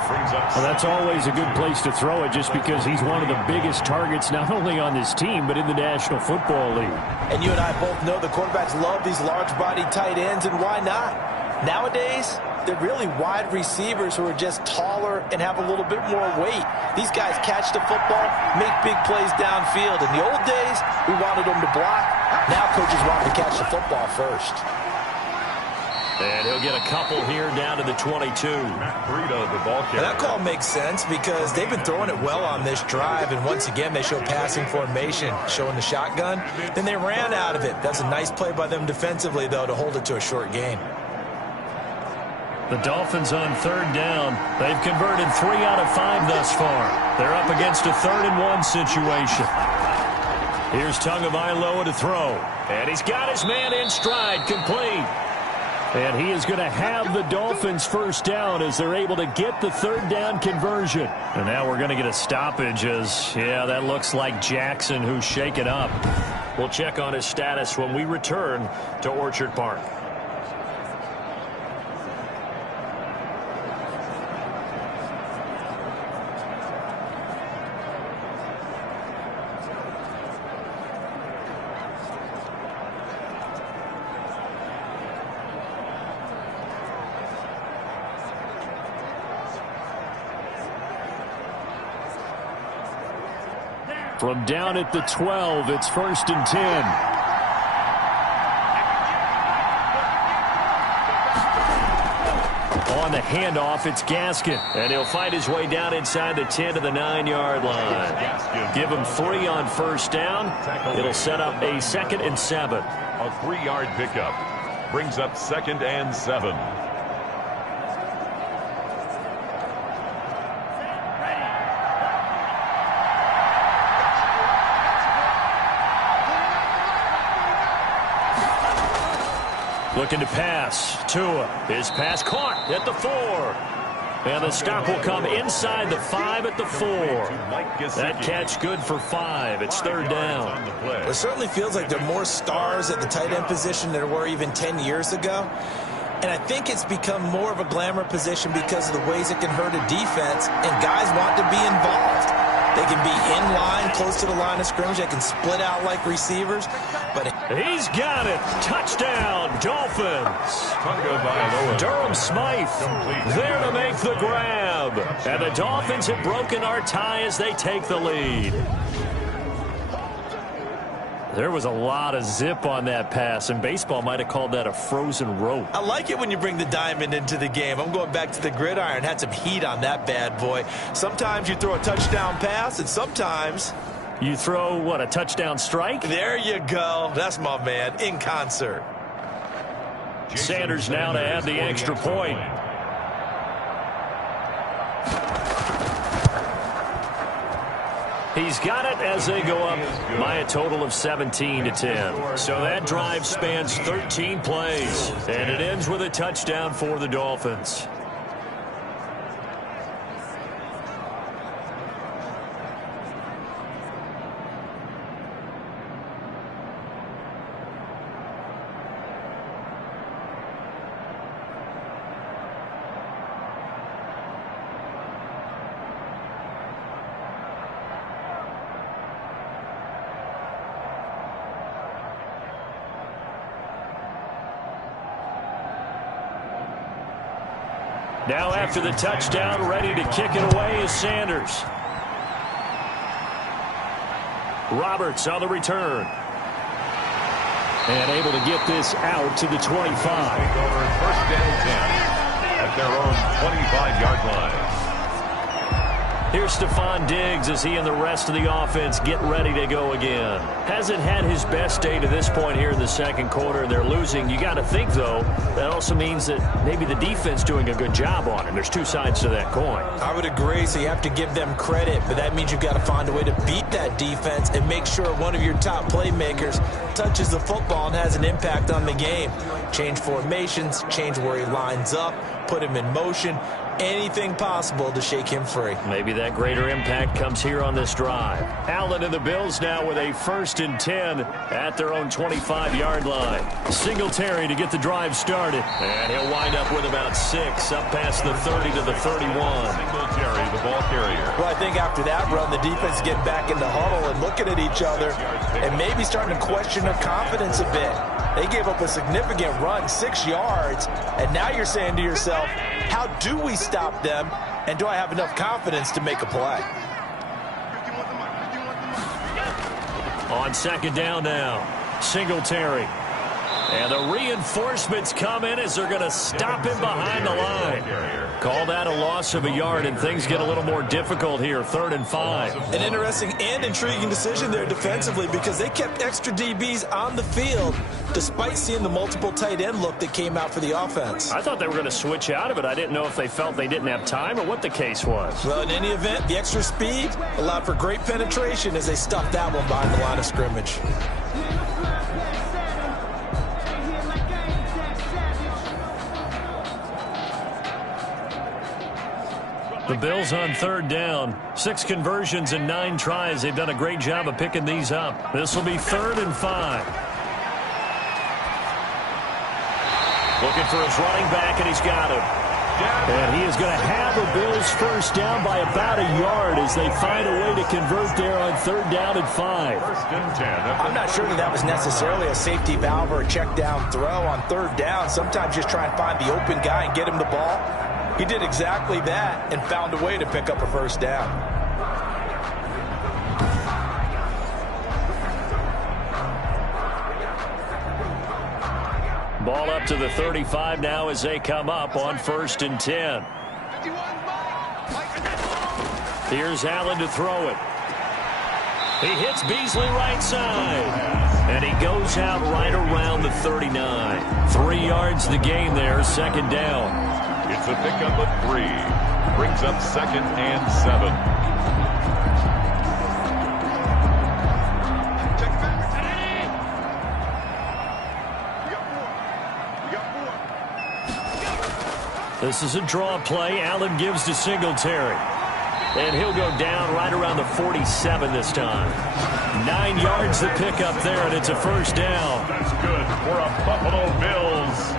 Well, that's always a good place to throw it just because he's one of the biggest targets not only on this team but in the National Football League. And you and I both know the quarterbacks love these large-bodied tight ends, and why not? Nowadays, they're really wide receivers who are just taller and have a little bit more weight. These guys catch the football, make big plays downfield. In the old days, we wanted them to block. Now coaches want them to catch the football first. And he'll get a couple here down to the 22. The ball carrier. That call makes sense because they've been throwing it well on this drive, and once again they show passing formation, showing the shotgun. Then they ran out of it. That's a nice play by them defensively, though, to hold it to a short gain. The Dolphins on third down. They've converted 3 out of 5 thus far. They're up against a 3rd-and-1 situation. Here's Tagovailoa to throw. And he's got his man in stride, complete. And he is going to have the Dolphins first down as they're able to get the 3rd down conversion. And now we're going to get a stoppage as, yeah, that looks like Jackson who's shaken up. We'll check on his status when we return to Orchard Park. From down at the 12, it's 1st and 10. On the handoff, it's Gaskin. And he'll fight his way down inside the 10 to the 9-yard line. Give him 3 on first down. It'll set up a 2nd and 7. A 3-yard pickup. Brings up 2nd and 7. Looking to pass. Tua. His pass caught at the 4. And the stop will come inside the 5 at the 4. That catch good for 5. It's 3rd down. It certainly feels like there are more stars at the tight end position than there were even 10 years ago. And I think it's become more of a glamour position because of the ways it can hurt a defense, and guys want to be involved. They can be in line, close to the line of scrimmage. They can split out like receivers. But he's got it. Touchdown, Dolphins. Durham Smythe there to make the grab. And the Dolphins have broken our tie as they take the lead. There was a lot of zip on that pass, and baseball might have called that a frozen rope. I like it when you bring the diamond into the game. I'm going back to the gridiron. Had some heat on that bad boy. Sometimes you throw a touchdown pass, and sometimes you throw, what, a touchdown strike? There you go. That's my man, in concert. Sanders now to add the extra point. He's got it as they go up by a total of 17-10. So that drive spans 13 plays, and it ends with a touchdown for the Dolphins. Now after the touchdown, ready to kick it away is Sanders. Roberts on the return. And able to get this out to the 25. First down 10 at their own 25-yard line. Here's Stephon Diggs as he and the rest of the offense get ready to go again. Hasn't had his best day to this point here in the second quarter. They're losing. You got to think, though, that also means that maybe the defense doing a good job on him. There's two sides to that coin. I would agree, so you have to give them credit, but that means you've got to find a way to beat that defense and make sure one of your top playmakers touches the football and has an impact on the game. Change formations, change where he lines up, put him in motion. Anything possible to shake him free. Maybe that greater impact comes here on this drive. Allen and the Bills now with a 1st and 10 at their own 25-yard line. Singletary to get the drive started. And he'll wind up with about 6 up past the 30 to the 31. Singletary, the ball carrier. Well, I think after that run, the defense is getting back in the huddle and looking at each other and maybe starting to question their confidence a bit. They gave up a significant run, 6 yards, and now you're saying to yourself, how do we stop them, and do I have enough confidence to make a play? On second down now, Singletary. And the reinforcements come in as they're going to stop him behind the line. Call that a loss of a yard, and things get a little more difficult here, 3rd and 5. An interesting and intriguing decision there defensively because they kept extra DBs on the field despite seeing the multiple tight end look that came out for the offense. I thought they were going to switch out of it. I didn't know if they felt they didn't have time or what the case was. Well, in any event, the extra speed allowed for great penetration as they stuffed that one behind the line of scrimmage. The Bills on 3rd down. 6 conversions and 9 tries. They've done a great job of picking these up. This will be 3rd and 5. Looking for his running back, and he's got him. And he is going to have the Bills first down by about a yard as they find a way to convert there on 3rd down and 5. I'm not sure that was necessarily a safety valve or a check down throw on 3rd down. Sometimes just try and find the open guy and get him the ball. He did exactly that and found a way to pick up a first down. Ball up to the 35 now as they come up on 1st and 10. Here's Allen to throw it. He hits Beasley right side. And he goes out right around the 39. 3 yards the gain there, 2nd down. It's a pickup of 3. Brings up 2nd and 7. This is a draw play. Allen gives to Singletary. And he'll go down right around the 47 this time. 9 yards to pick up there, and it's a first down. That's good for a Buffalo Bills.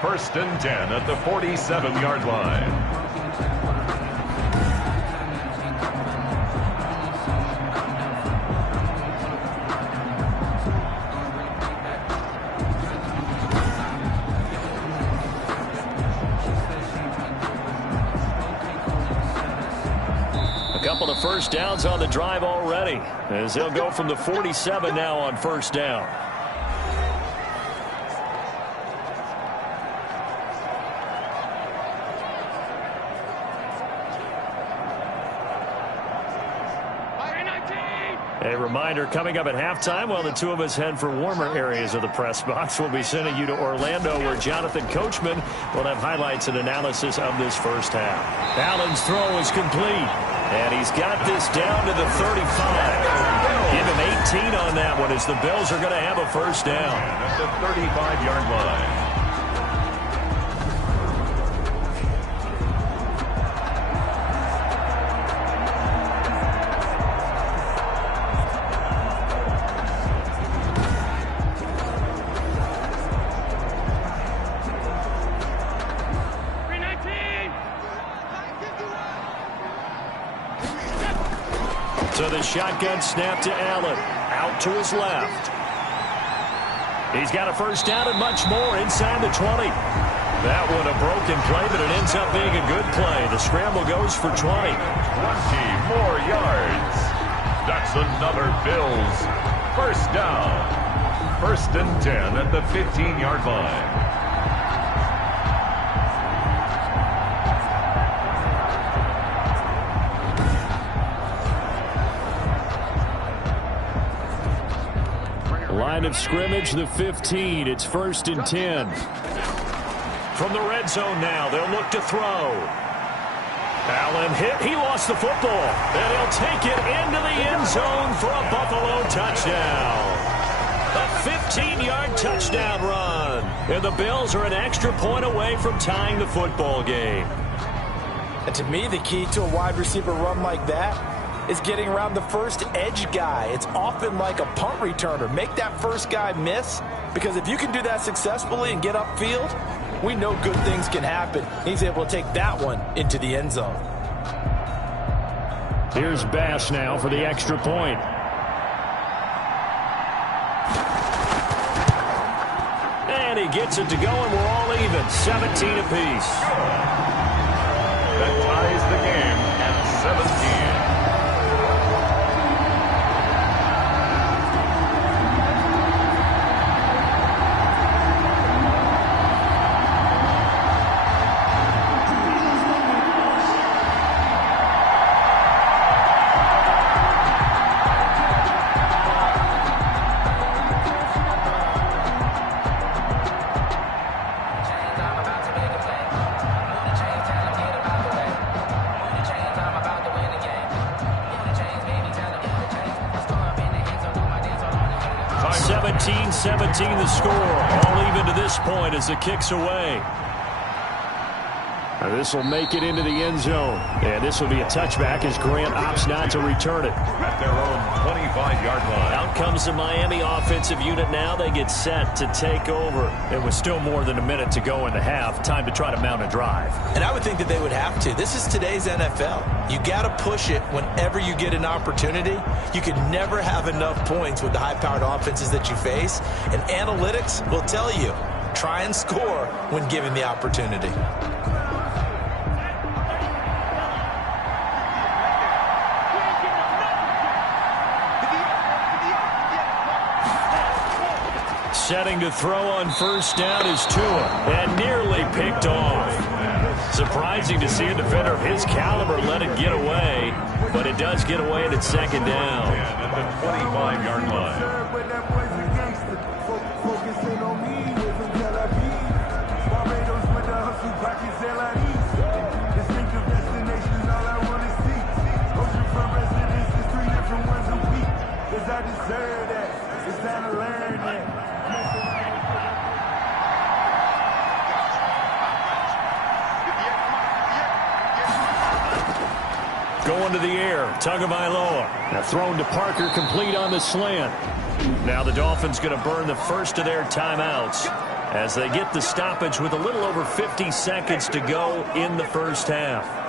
1st and 10 at the 47-yard line. A couple of first downs on the drive already, as they'll go from the 47 now on 1st down. A reminder, coming up at halftime, while the two of us head for warmer areas of the press box, we'll be sending you to Orlando, where Jonathan Coachman will have highlights and analysis of this first half. Allen's throw is complete, and he's got this down to the 35. Give him 18 on that one, as the Bills are going to have a first down. At the 35-yard line. So the shotgun snap to Allen. Out to his left. He's got a first down and much more inside the 20. That one a broken play, but it ends up being a good play. The scramble goes for 20. 20 more yards. That's another Bills first down. 1st and 10 at the 15-yard line. Line of scrimmage, the 15. It's 1st and 10. From the red zone now, they'll look to throw. Allen hit. He lost the football. And he'll take it into the end zone for a Buffalo touchdown. A 15-yard touchdown run. And the Bills are an extra point away from tying the football game. And to me, the key to a wide receiver run like that is getting around the first edge guy. It's often like a punt returner. Make that first guy miss, because if you can do that successfully and get upfield, we know good things can happen. He's able to take that one into the end zone. Here's Bass now for the extra point. he gets it to go, and we're all even, 17 apiece. That ties the game at 17. The score, all even to this point as the kick's away. This will make it into the end zone. And this will be a touchback as Grant opts not to return it. At their own 25-yard line. Out comes the Miami offensive unit now. They get set to take over. It was still more than a minute to go in the half. Time to try to mount a drive. And I would think that they would have to. This is today's NFL. You got to push it whenever you get an opportunity. You can never have enough points with the high-powered offenses that you face. And analytics will tell you, try and score when given the opportunity. Setting to throw on first down is Tua, and nearly picked off. Surprising to see a defender of his caliber let it get away, but it does get away at its second down. At the 25-yard line. Going to the air, Tagovailoa. Now thrown to Parker, complete on the slant. Now the Dolphins going to burn the first of their timeouts as they get the stoppage with a little over 50 seconds to go in the first half.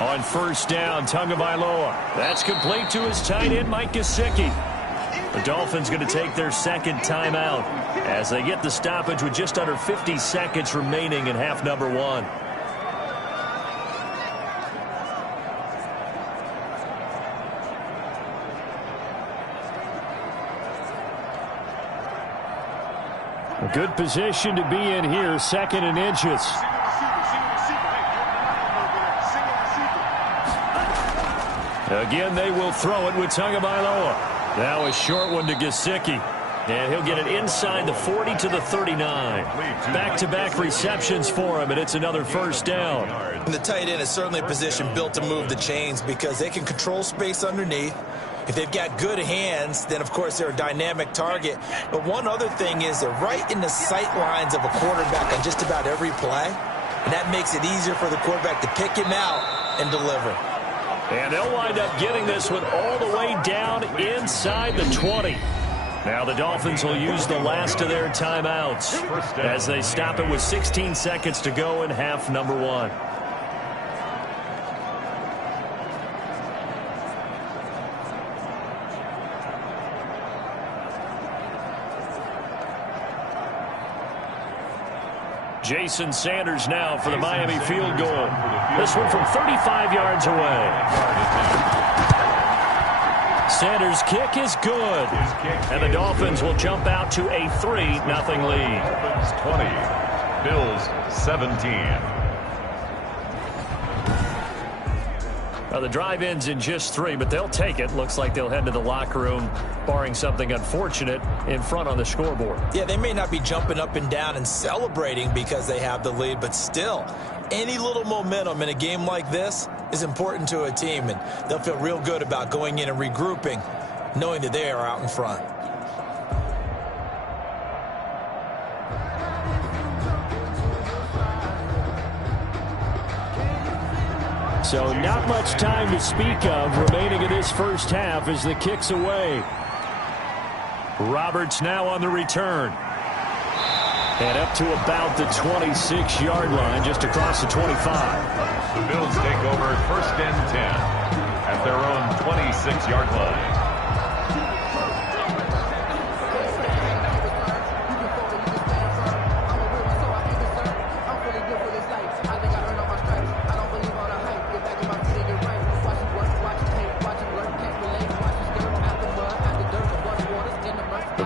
On first down, Tagovailoa. That's complete to his tight end, Mike Gesicki. The Dolphins going to take their second timeout as they get the stoppage with just under 50 seconds remaining in half number one. A good position to be in here, second and inches. Again, they will throw it with Tagovailoa. Now a short one to Gesicki. And he'll get it inside the 40 to the 39. Back-to-back receptions for him, and it's another first down. And the tight end is certainly a position built to move the chains because they can control space underneath. If they've got good hands, then, of course, they're a dynamic target. But one other thing is they're right in the sight lines of a quarterback on just about every play. And that makes it easier for the quarterback to pick him out and deliver. And they'll wind up getting this one all the way down inside the 20. Now the Dolphins will use the last of their timeouts as they stop it with 16 seconds to go in half number one. Jason Sanders now for the Miami field goal. This one from 35 yards away. Sanders' kick is good. And the Dolphins will jump out to a 3-0 lead. Dolphins 20, Bills 17. The drive ends in just 3, but they'll take it. Looks like they'll head to the locker room, barring something unfortunate, in front on the scoreboard. Yeah, they may not be jumping up and down and celebrating because they have the lead, but still, any little momentum in a game like this is important to a team, and they'll feel real good about going in and regrouping, knowing that they are out in front. So not much time to speak of remaining in this first half as the kick's away. Roberts now on the return. And up to about the 26-yard line, just across the 25. The Bills take over 1st and 10 at their own 26-yard line.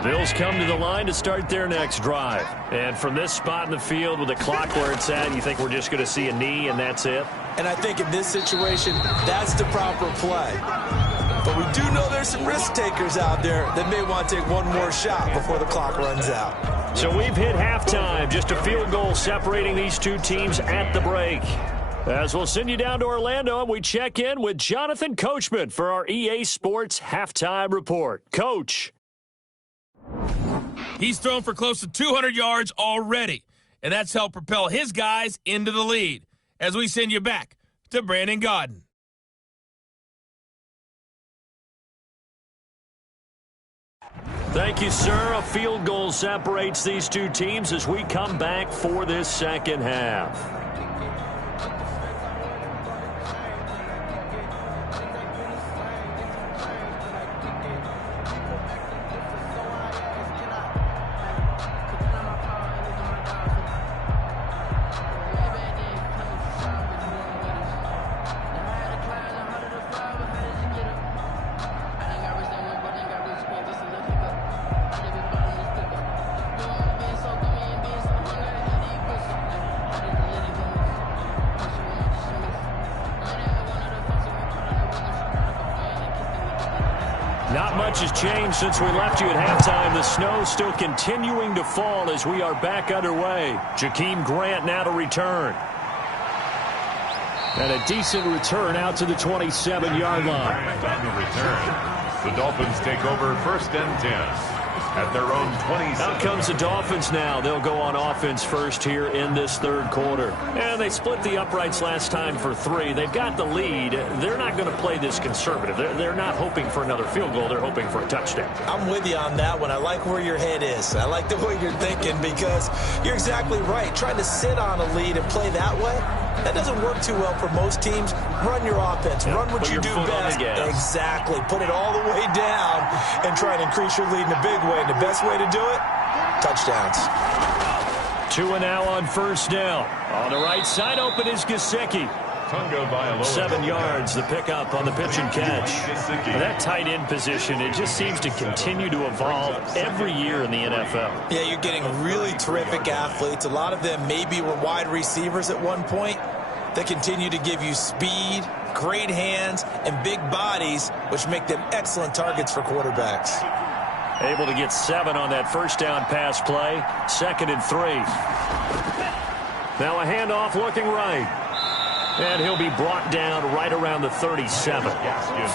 Bills come to the line to start their next drive. And from this spot in the field with the clock where it's at, you think we're just going to see a knee and that's it? And I think in this situation, that's the proper play. But we do know there's some risk takers out there that may want to take one more shot before the clock runs out. So we've hit halftime. Just a field goal separating these two teams at the break. As we'll send you down to Orlando, and we check in with Jonathan Coachman for our EA Sports Halftime Report. Coach. He's thrown for close to 200 yards already, and that's helped propel his guys into the lead. As we send you back to Brandon Gaudin. Thank you, sir. A field goal separates these two teams as we come back for this second half. Not much has changed since we left you at halftime. The snow still continuing to fall as we are back underway. Jakeem Grant now to return. And a decent return out to the 27-yard line. On the return, the Dolphins take over 1st and 10 at their own 27. Out comes the Dolphins now. They'll go on offense first here in this third quarter. And they split the uprights last time for 3. They've got the lead. They're not going to play this conservative. They're not hoping for another field goal. They're hoping for a touchdown. I'm with you on that one. I like where your head is. I like the way you're thinking because you're exactly right. Trying to sit on a lead and play that way, that doesn't work too well for most teams. Run your offense. Run what you do best. Exactly. Put it all the way down and try and increase your lead in a big way. And the best way to do it, touchdowns. 2 and now on first down. On the right side, open is Gesicki. 7 yards, the pickup on the pitch and catch. That tight end position, it just seems to continue to evolve every year in the NFL. Yeah, you're getting really terrific athletes. A lot of them maybe were wide receivers at one point. They continue to give you speed, great hands, and big bodies, which make them excellent targets for quarterbacks. Able to get 7 on that first down pass play. 2nd and 3. Now a handoff looking right. And he'll be brought down right around the 37.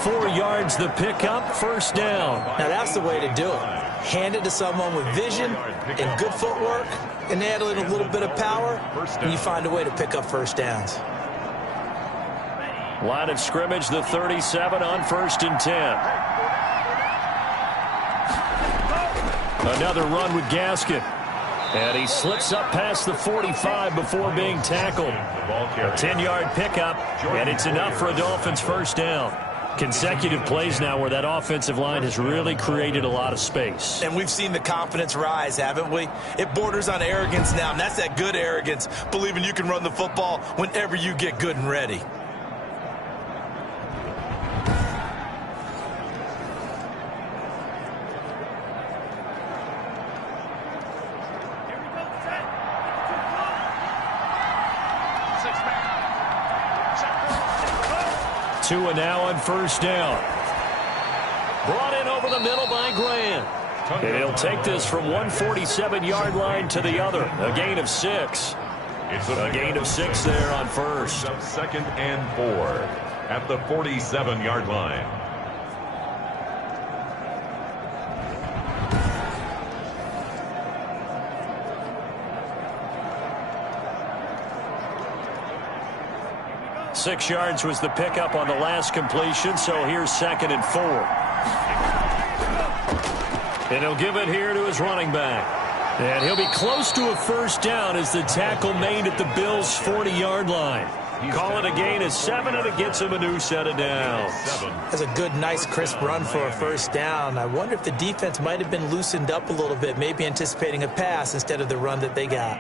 4 yards the pickup, first down. Now that's the way to do it. Hand it to someone with vision and good footwork, and add a little bit of power, and you find a way to pick up first downs. Line of scrimmage, the 37 on 1st and 10. Another run with Gaskin. And he slips up past the 45 before being tackled. A 10-yard pickup, and it's enough for a Dolphins first down. Consecutive plays now where that offensive line has really created a lot of space. And we've seen the confidence rise, haven't we? It borders on arrogance now, and that's that good arrogance, believing you can run the football whenever you get good and ready. Two and now on first down. Brought in over the middle by Grant. And he'll take this from 147-yard line to the other. A gain of 6. It's a gain of 6 there on first. 2nd and 4 at the 47-yard line. Six yards was the pickup on the last completion, so here's 2nd and 4. And he'll give it here to his running back. And he'll be close to a first down as the tackle made at the Bills' 40-yard line. Call it a gain of 7, and it gets him a new set of downs. That's a good, nice, crisp run for a first down. I wonder if the defense might have been loosened up a little bit, maybe anticipating a pass instead of the run that they got.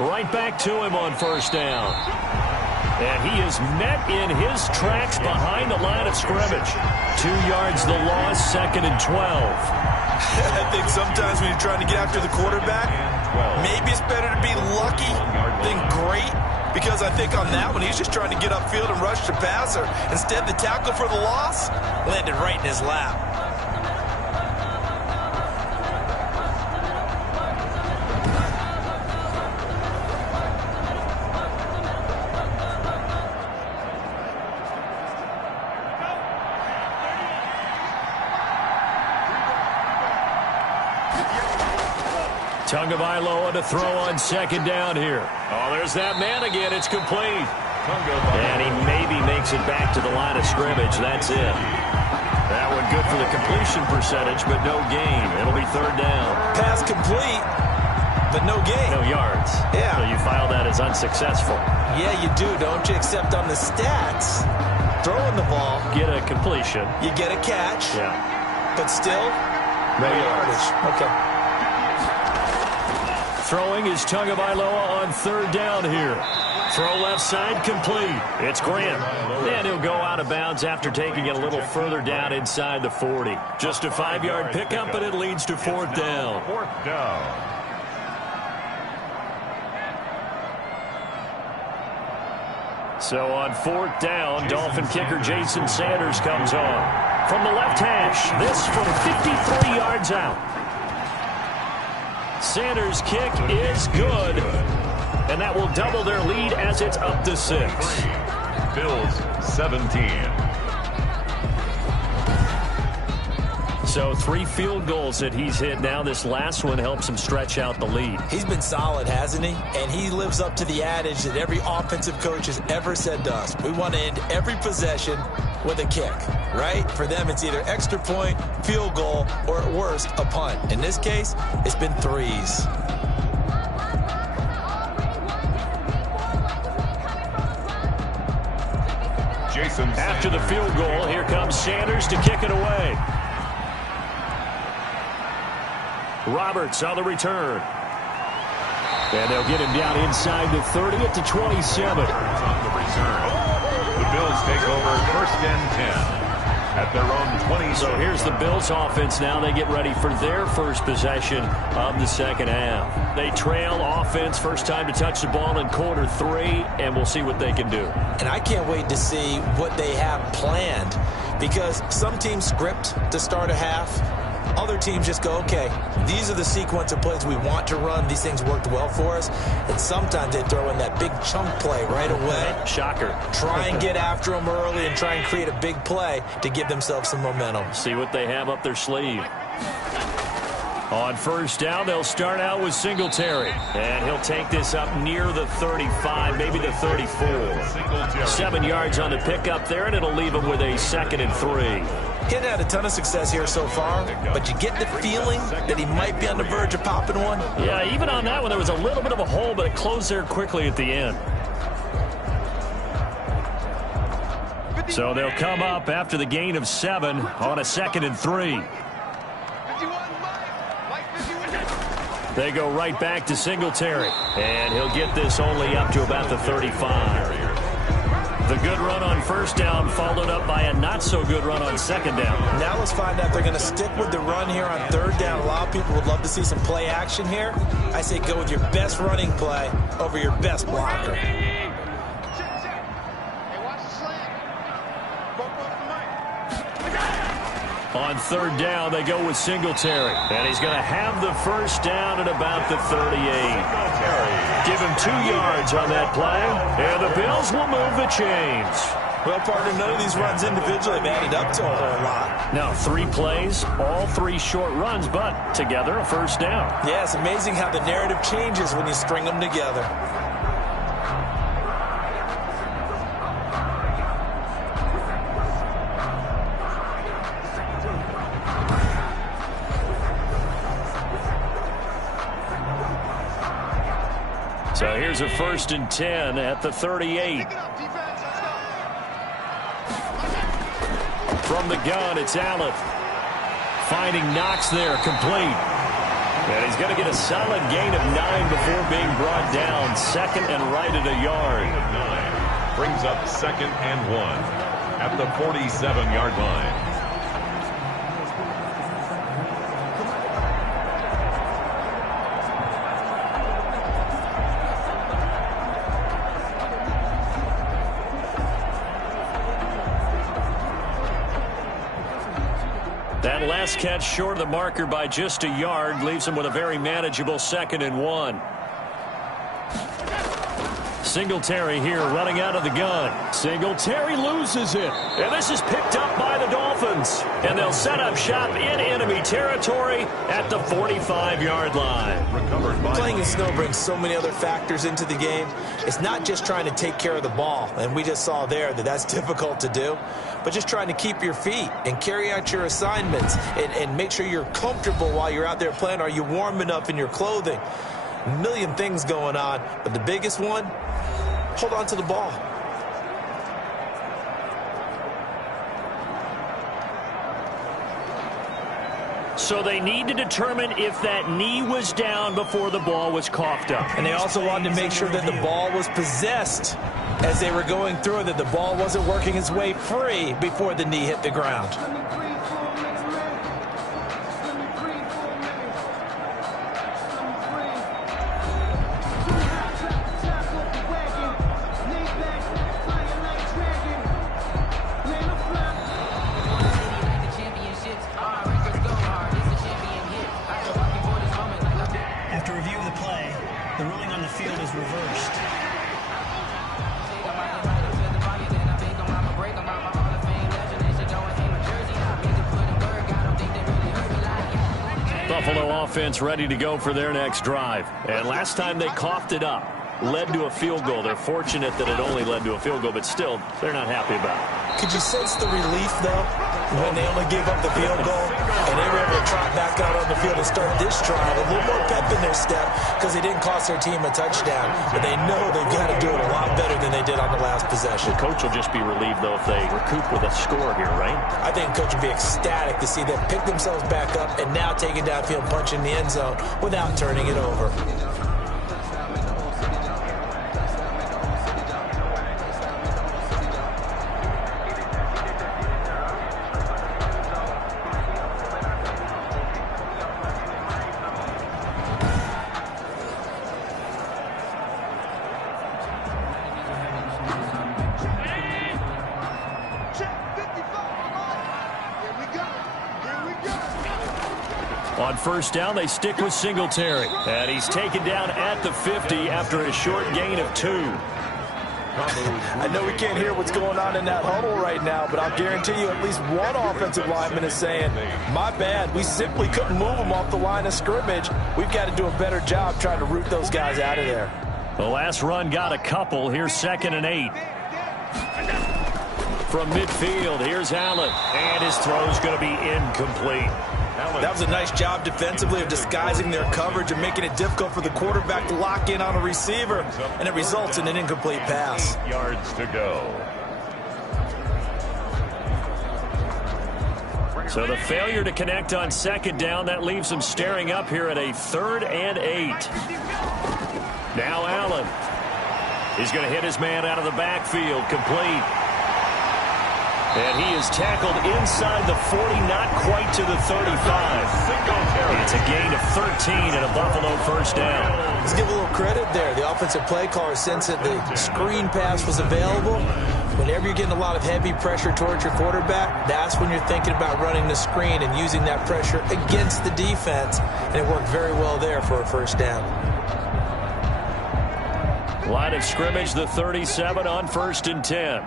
Right back to him on first down. And he is met in his tracks behind the line of scrimmage. 2 yards the loss, 2nd and 12. I think sometimes when you're trying to get after the quarterback, maybe it's better to be lucky than great, because I think on that one, he's just trying to get upfield and rush the passer. Instead, the tackle for the loss landed right in his lap. Tagovailoa to throw on second down here. Oh, there's that man again. It's complete. And he maybe makes it back to the line of scrimmage. That's it. That one good for the completion percentage, but no gain. It'll be 3rd down. Pass complete, but no gain. No yards. Yeah. So you file that as unsuccessful. Yeah, you do, don't you? Except on the stats, throwing the ball, Get a completion. you get a catch, Yeah. but still, no yardage. Okay. Throwing is Tagovailoa on 3rd down here. Throw left side complete. It's Grant. And he'll go out of bounds after taking it a little further down inside the 40. Just a 5-yard pickup, and it leads to 4th down. 4th down. So on 4th down, Dolphin kicker Jason Sanders comes on. From the left hash, this from 53 yards out. Sanders' kick is good, and that will double their lead as it's up to 6. Bills 17. So 3 field goals that he's hit now. This last one helps him stretch out the lead. He's been solid, hasn't he? And he lives up to the adage that every offensive coach has ever said to us. We want to end every possession with a kick, right? For them, it's either extra point, field goal, or at worst, a punt. In this case, it's been 3s. After the field goal, here comes Sanders to kick it away. Roberts on the return. And they'll get him down inside the 30 at the 27. On the return. The Bills take over 1st and 10 at their own 20. So here's the Bills offense now. They get ready for their first possession of the 2nd half. They trail offense, first time to touch the ball in quarter 3, and we'll see what they can do. And I can't wait to see what they have planned, because some teams script to start a half. Other teams just go, okay, these are the sequence of plays we want to run. These things worked well for us. And sometimes they throw in that big chunk play right away. Shocker. Try and get after them early and try and create a big play to give themselves some momentum. See what they have up their sleeve. On first down, they'll start out with Singletary. And he'll take this up near the 35, maybe the 34. 7 yards on the pickup there, and it'll leave him with a 2nd and 3. He hasn't had a ton of success here so far, but you get the feeling that he might be on the verge of popping one. Yeah, even on that one, there was a little bit of a hole, but it closed there quickly at the end. So they'll come up after the gain of 7 on a 2nd and 3. They go right back to Singletary, and he'll get this only up to about the 35. The good run on first down followed up by a not-so-good run on 2nd down. Now let's find out if they're going to stick with the run here on 3rd down. A lot of people would love to see some play action here. I say go with your best running play over your best blocker. On 3rd down, they go with Singletary. And he's going to have the first down at about the 38. Give him 2 yards on that play. And the Bills will move the chains. Well, partner, none of these runs individually have added up to a whole lot. Now, 3 plays, all 3 short runs, but together a first down. Yeah, it's amazing how the narrative changes when you string them together. So here's a 1st and 10 at the 38. From the gun, it's Allen. Finding Knox there, complete. And he's going to get a solid gain of 9 before being brought down. 2nd and right at a yard. Brings up 2nd and 1 at the 47-yard line. That last catch short of the marker by just a yard leaves him with a very manageable 2nd and 1. Singletary here running out of the gun. Singletary loses it. And this is picked up by the Dolphins. And they'll set up shop in enemy territory at the 45-yard line. Playing in snow brings so many other factors into the game. It's not just trying to take care of the ball. And we just saw there that that's difficult to do. But just trying to keep your feet and carry out your assignments and make sure you're comfortable while you're out there playing. Are you warm enough in your clothing? A million things going on. But the biggest one, hold on to the ball. So they need to determine if that knee was down before the ball was coughed up. And they also wanted to make sure that the ball was possessed as they were going through it, that the ball wasn't working its way free before the knee hit the ground. After review of the play, the ruling on the field is reversed. Buffalo offense ready to go for their next drive. And last time they coughed it up, led to a field goal. They're fortunate that it only led to a field goal, but still, they're not happy about it. Could you sense the relief, though, when they only gave up the field goal and they were able to trot back out on the field and start this drive? A little more pep in their step because they didn't cost their team a touchdown. But they know they've got to do it a lot better than they did on the last possession. The coach will just be relieved, though, if they recoup with a score here, right? I think the coach would be ecstatic to see them pick themselves back up and now take it downfield, punch in the end zone without turning it over. On first down, they stick with Singletary. And he's taken down at the 50 after a short gain of 2. I know we can't hear what's going on in that huddle right now, but I'll guarantee you at least one offensive lineman is saying, my bad, we simply couldn't move them off the line of scrimmage. We've got to do a better job trying to root those guys out of there. The last run got a couple. Here's 2nd and 8. From midfield, here's Allen. And his throw's going to be incomplete. That was a nice job defensively of disguising their coverage and making it difficult for the quarterback to lock in on a receiver, and it results in an incomplete pass. 8 yards to go. So the failure to connect on 2nd down, that leaves them staring up here at a 3rd and 8. Now Allen. He's going to hit his man out of the backfield, complete. And he is tackled inside the 40, not quite to the 35. It's a gain of 13 and a Buffalo first down. Let's give a little credit there. The offensive play caller sensed that the screen pass was available. Whenever you're getting a lot of heavy pressure towards your quarterback, that's when you're thinking about running the screen and using that pressure against the defense. And it worked very well there for a first down. Line of scrimmage, the 37 on 1st and 10.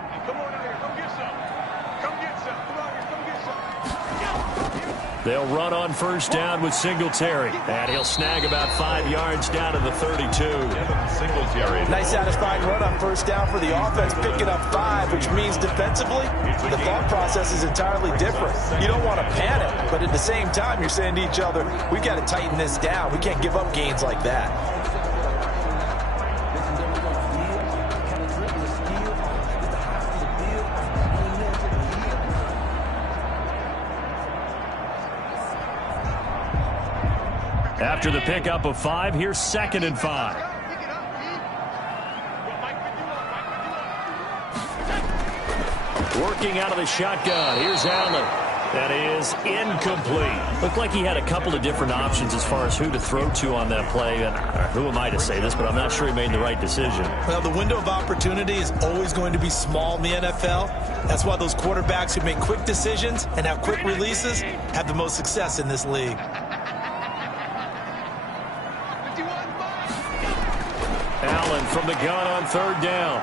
They'll run on first down with Singletary. And he'll snag about 5 yards down to the 32. Singletary. Nice satisfying run on first down for the offense, picking up 5, which means defensively, the thought process is entirely different. You don't want to panic, but at the same time, you're saying to each other, we've got to tighten this down. We can't give up gains like that. After the pickup of 5, here's 2nd and 5. Working out of the shotgun. Here's Allen. That is incomplete. Looked like he had a couple of different options as far as who to throw to on that play. And who am I to say this, but I'm not sure he made the right decision. Well, the window of opportunity is always going to be small in the NFL. That's why those quarterbacks who make quick decisions and have quick releases have the most success in this league. Allen from the gun on 3rd down.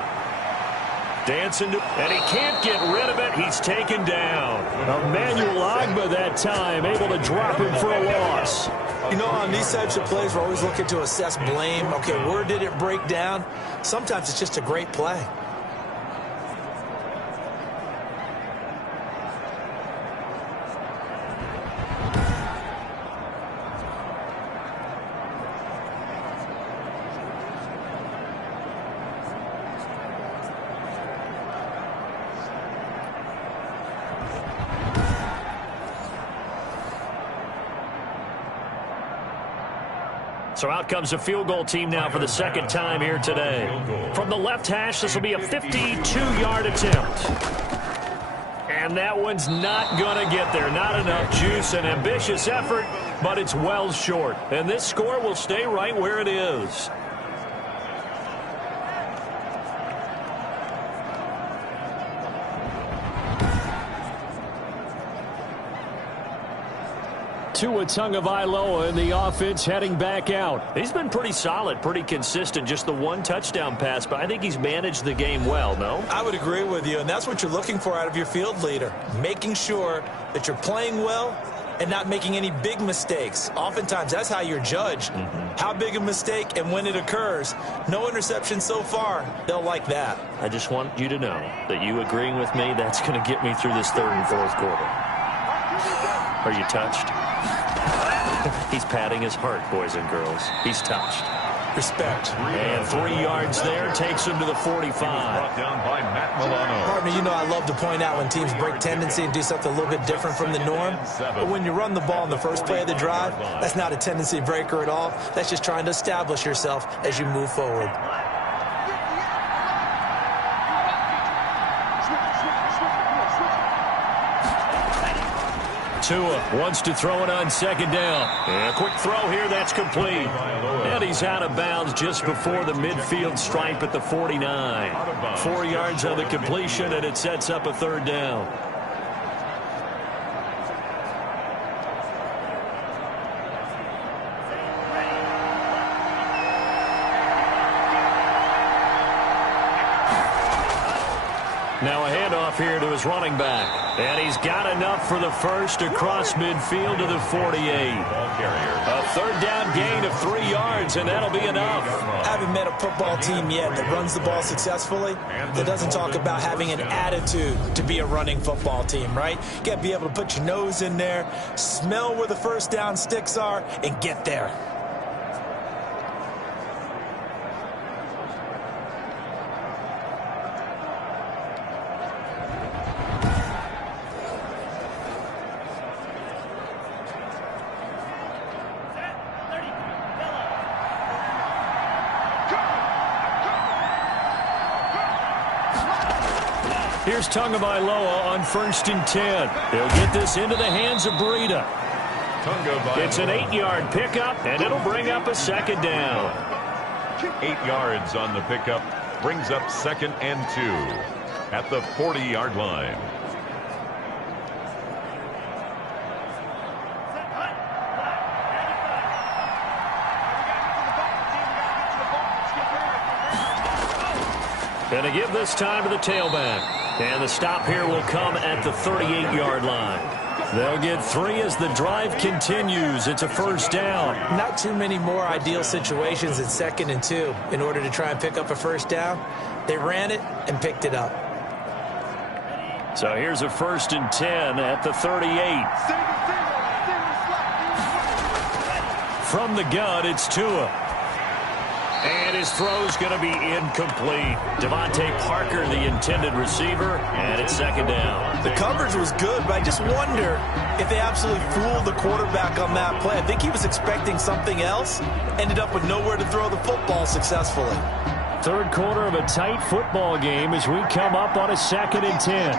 Dancing, and he can't get rid of it. He's taken down. Emmanuel Ogbah that time, able to drop him for a loss. You know, on these types of plays, we're always looking to assess blame. Okay, where did it break down? Sometimes it's just a great play. So out comes a field goal team now for the 2nd time here today. From the left hash, this will be a 52-yard attempt. And that one's not going to get there. Not enough juice. An ambitious effort, but it's well short. And this score will stay right where it is. Tua Tagovailoa in the offense heading back out. He's been pretty solid, pretty consistent. Just the one touchdown pass, but I think he's managed the game well, no? I would agree with you, and that's what you're looking for out of your field leader. Making sure that you're playing well and not making any big mistakes. Oftentimes, that's how you're judged. How big a mistake and when it occurs. No interception so far. They'll like that. I just want you to know that you agreeing with me, that's going to get me through this 3rd and 4th quarter. Are you touched? He's patting his heart, boys and girls. He's touched. Respect. And 3 yards there takes him to the 45. Brought down by Matt Milano. Partner, you know I love to point out when teams break tendency and do something a little bit different from the norm. But when you run the ball in the first play of the drive, that's not a tendency breaker at all. That's just trying to establish yourself as you move forward. Tua wants to throw it on 2nd down. And a quick throw here, that's complete. And he's out of bounds just before the midfield stripe at the 49. 4 yards on the completion, and it sets up a 3rd down. Now a handoff here to his running back. And he's got enough for the first across midfield to the 48. A 3rd down gain of 3 yards, and that'll be enough. I haven't met a football team yet that runs the ball successfully that doesn't talk about having an attitude to be a running football team, right? You got to be able to put your nose in there, smell where the first down sticks are, and get there. Here's Tagovailoa on 1st and 10. He'll get this into the hands of Breida. It's an 8-yard pickup, and it'll bring up a 2nd down. 8 yards on the pickup brings up 2nd and 2 at the 40-yard line. And to give this time to the tailback. And the stop here will come at the 38-yard line. They'll get 3 as the drive continues. It's a 1st down. Not too many more ideal situations at 2nd and 2 in order to try and pick up a 1st down. They ran it and picked it up. So here's a 1st and 10 at the 38. From the gun, it's Tua. And his throw's going to be incomplete. Devontae Parker, the intended receiver, and it's second down. The coverage was good, but I just wonder if they absolutely fooled the quarterback on that play. I think he was expecting something else, ended up with nowhere to throw the football successfully. Third quarter of a tight football game as we come up on a 2nd and 10.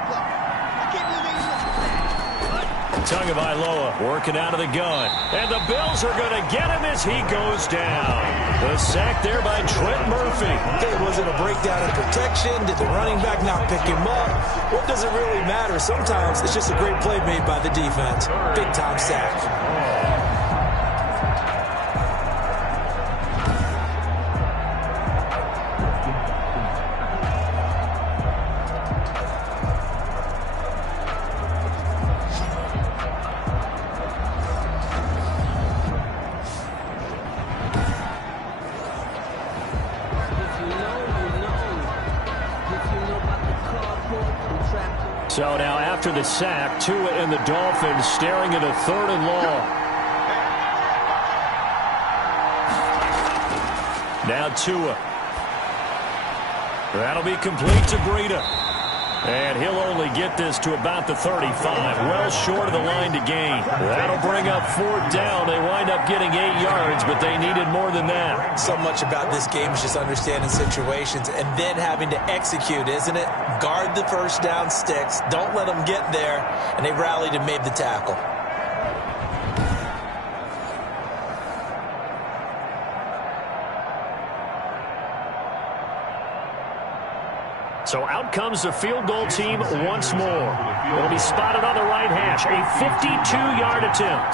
Tagovailoa working out of the gun. And the Bills are going to get him as he goes down. The sack there by Trent Murphy. Okay, was it a breakdown in protection? Did the running back not pick him up? What does it really matter? Sometimes it's just a great play made by the defense. Big-time sack. So now after the sack, Tua and the Dolphins staring at a 3rd and long. Now Tua. That'll be complete to Breida. And he'll only get this to about the 35, well short of the line to gain. That'll bring up 4th down. They wind up getting 8 yards, but they needed more than that. So much about this game is just understanding situations and then having to execute, isn't it? Guard the first down sticks. Don't let them get there. And they rallied and made the tackle. So out comes the field goal team once more. It'll be spotted on the right hash. A 52-yard attempt.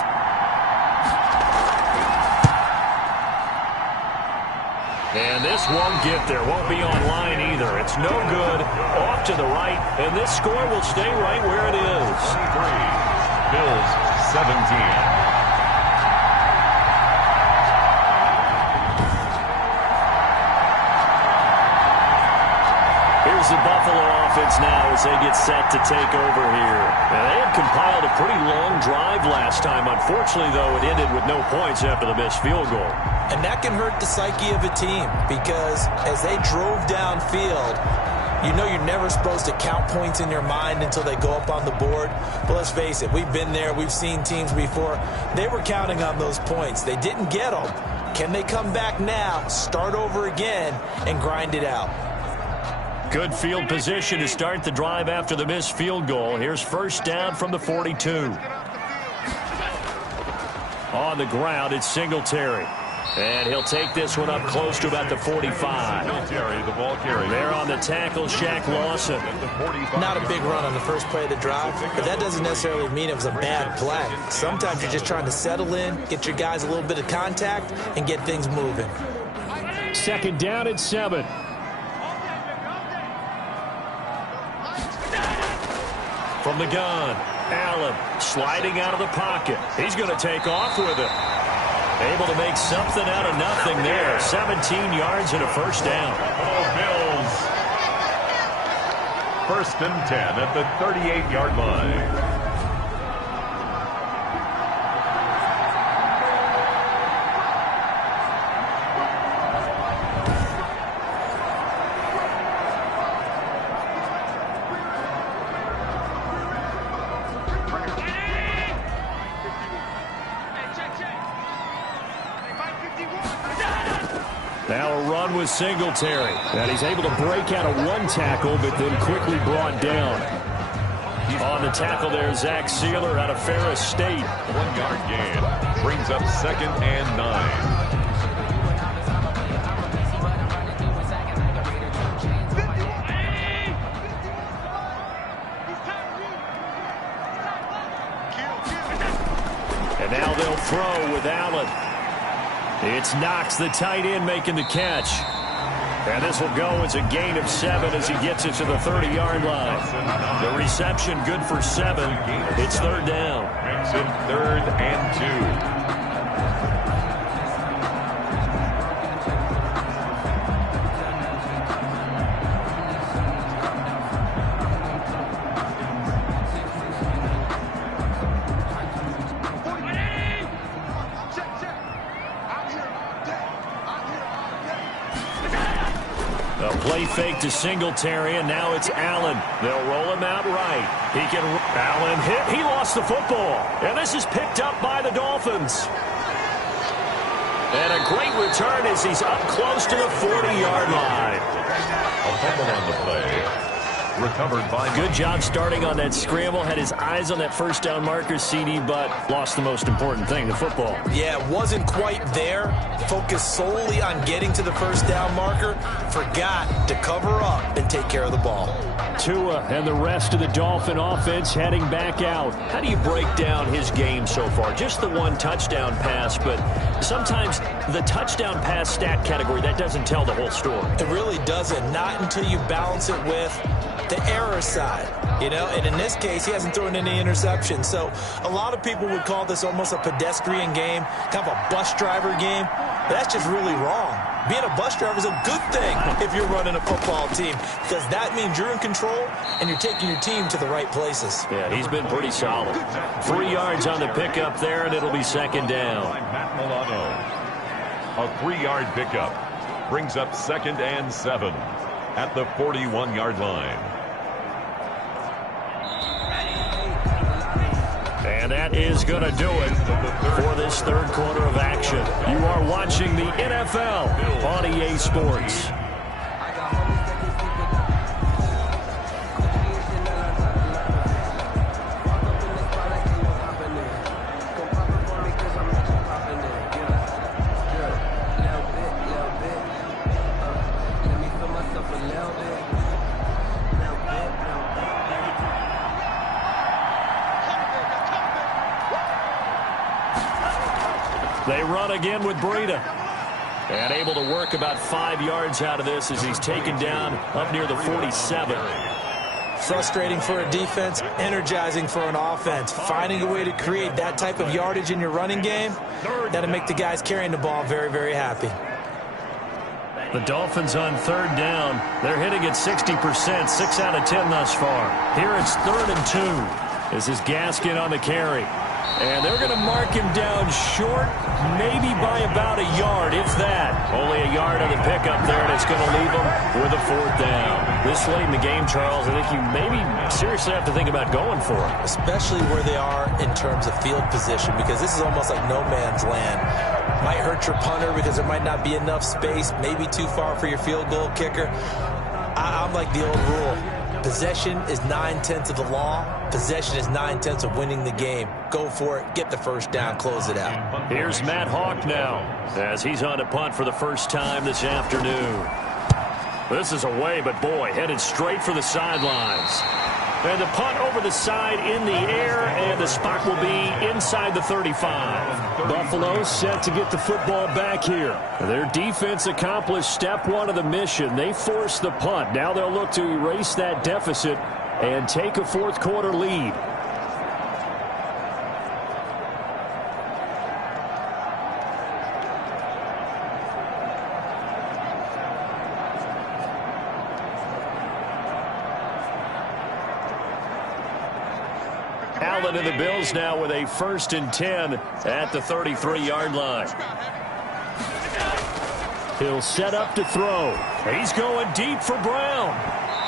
And this won't get there. Won't be on line either. It's no good. Off to the right. And this score will stay right where it is. 23. Bills 17. Here's the Buffalo offense now as they get set to take over here. Now, they had compiled a pretty long drive last time. Unfortunately, though, it ended with no points after the missed field goal. And that can hurt the psyche of a team because as they drove downfield, you know you're never supposed to count points in your mind until they go up on the board. But let's face it, we've been there. We've seen teams before. They were counting on those points. They didn't get them. Can they come back now, start over again, and grind it out? Good field position to start the drive after the missed field goal. Here's 1st down from the 42. On the ground, it's Singletary. And he'll take this one up close to about the 45. Singletary, the ball carrier. There on the tackle, Shaq Lawson. Not a big run on the first play of the drive, but that doesn't necessarily mean it was a bad play. Sometimes you're just trying to settle in, get your guys a little bit of contact, and get things moving. 2nd down and 7. From the gun, Allen sliding out of the pocket. He's going to take off with it. Able to make something out of nothing there. 17 yards and a 1st down. Bills. 1st and 10 at the 38-yard line. Now a run with Singletary. And he's able to break out of 1 tackle, but then quickly brought down. On the tackle there, Zach Sealer out of Ferris State. 1-yard gain. Brings up 2nd and 9. And now they'll throw with Allen. It's Knox, the tight end, making the catch. And this will go as a gain of 7 as he gets it to the 30-yard line. The reception good for 7. It's 3rd down. Makes it 3rd and 2. A play fake to Singletary, and now it's Allen. They'll roll him out right. Allen hit. He lost the football. And this is picked up by the Dolphins. And a great return as he's up close to the 40-yard line. A fumble on the play. Recovered by... Good job starting on that scramble. Had his eyes on that first down marker, CD, but lost the most important thing, the football. Yeah, wasn't quite there. Focused solely on getting to the first down marker. Forgot to cover up and take care of the ball. Tua and the rest of the Dolphin offense heading back out. How do you break down his game so far? Just the one touchdown pass, but sometimes the touchdown pass stat category, that doesn't tell the whole story. It really doesn't. Not until you balance it with the error side, you know, and in this case, he hasn't thrown any interceptions. So a lot of people would call this almost a pedestrian game, kind of a bus driver game, but that's just really wrong. Being a bus driver is a good thing if you're running a football team, because that means you're in control and you're taking your team to the right places. Yeah, he's been pretty solid. 3 yards on the pickup there, and it'll be second down. Matt Milano. A 3-yard pickup brings up 2nd and 7 at the 41-yard line. And that is going to do it for this third quarter of action. You are watching the NFL on EA Sports. They run again with Breida. And able to work about 5 yards out of this as he's taken down up near the 47. Frustrating for a defense, energizing for an offense. Finding a way to create that type of yardage in your running game, that'll make the guys carrying the ball very, very happy. The Dolphins on third down. They're hitting at 60%, 6 out of 10 thus far. Here it's 3rd and 2. This is Gaskin on the carry. And they're going to mark him down short, maybe by about a yard, if that. Only a yard on the pickup there, and it's going to leave him with a 4th down. This late in the game, Charles, I think you maybe seriously have to think about going for it. Especially where they are in terms of field position, because this is almost like no man's land. Might hurt your punter because there might not be enough space, maybe too far for your field goal kicker. I'm like the old rule. Possession is 9/10 of the law. Possession is 9/10 of winning the game. Go for it. Get the first down. Close it out. Here's Matt Hawk now as he's on a punt for the first time this afternoon. This is away, but boy, headed straight for the sidelines. And the punt over the side in the air, and the spot will be inside the 35. Buffalo set to get the football back here. Their defense accomplished step 1 of the mission. They forced the punt. Now they'll look to erase that deficit and take a 4th quarter lead. Allen and the Bills now with a 1st and 10 at the 33-yard line. He'll set up to throw. He's going deep for Brown.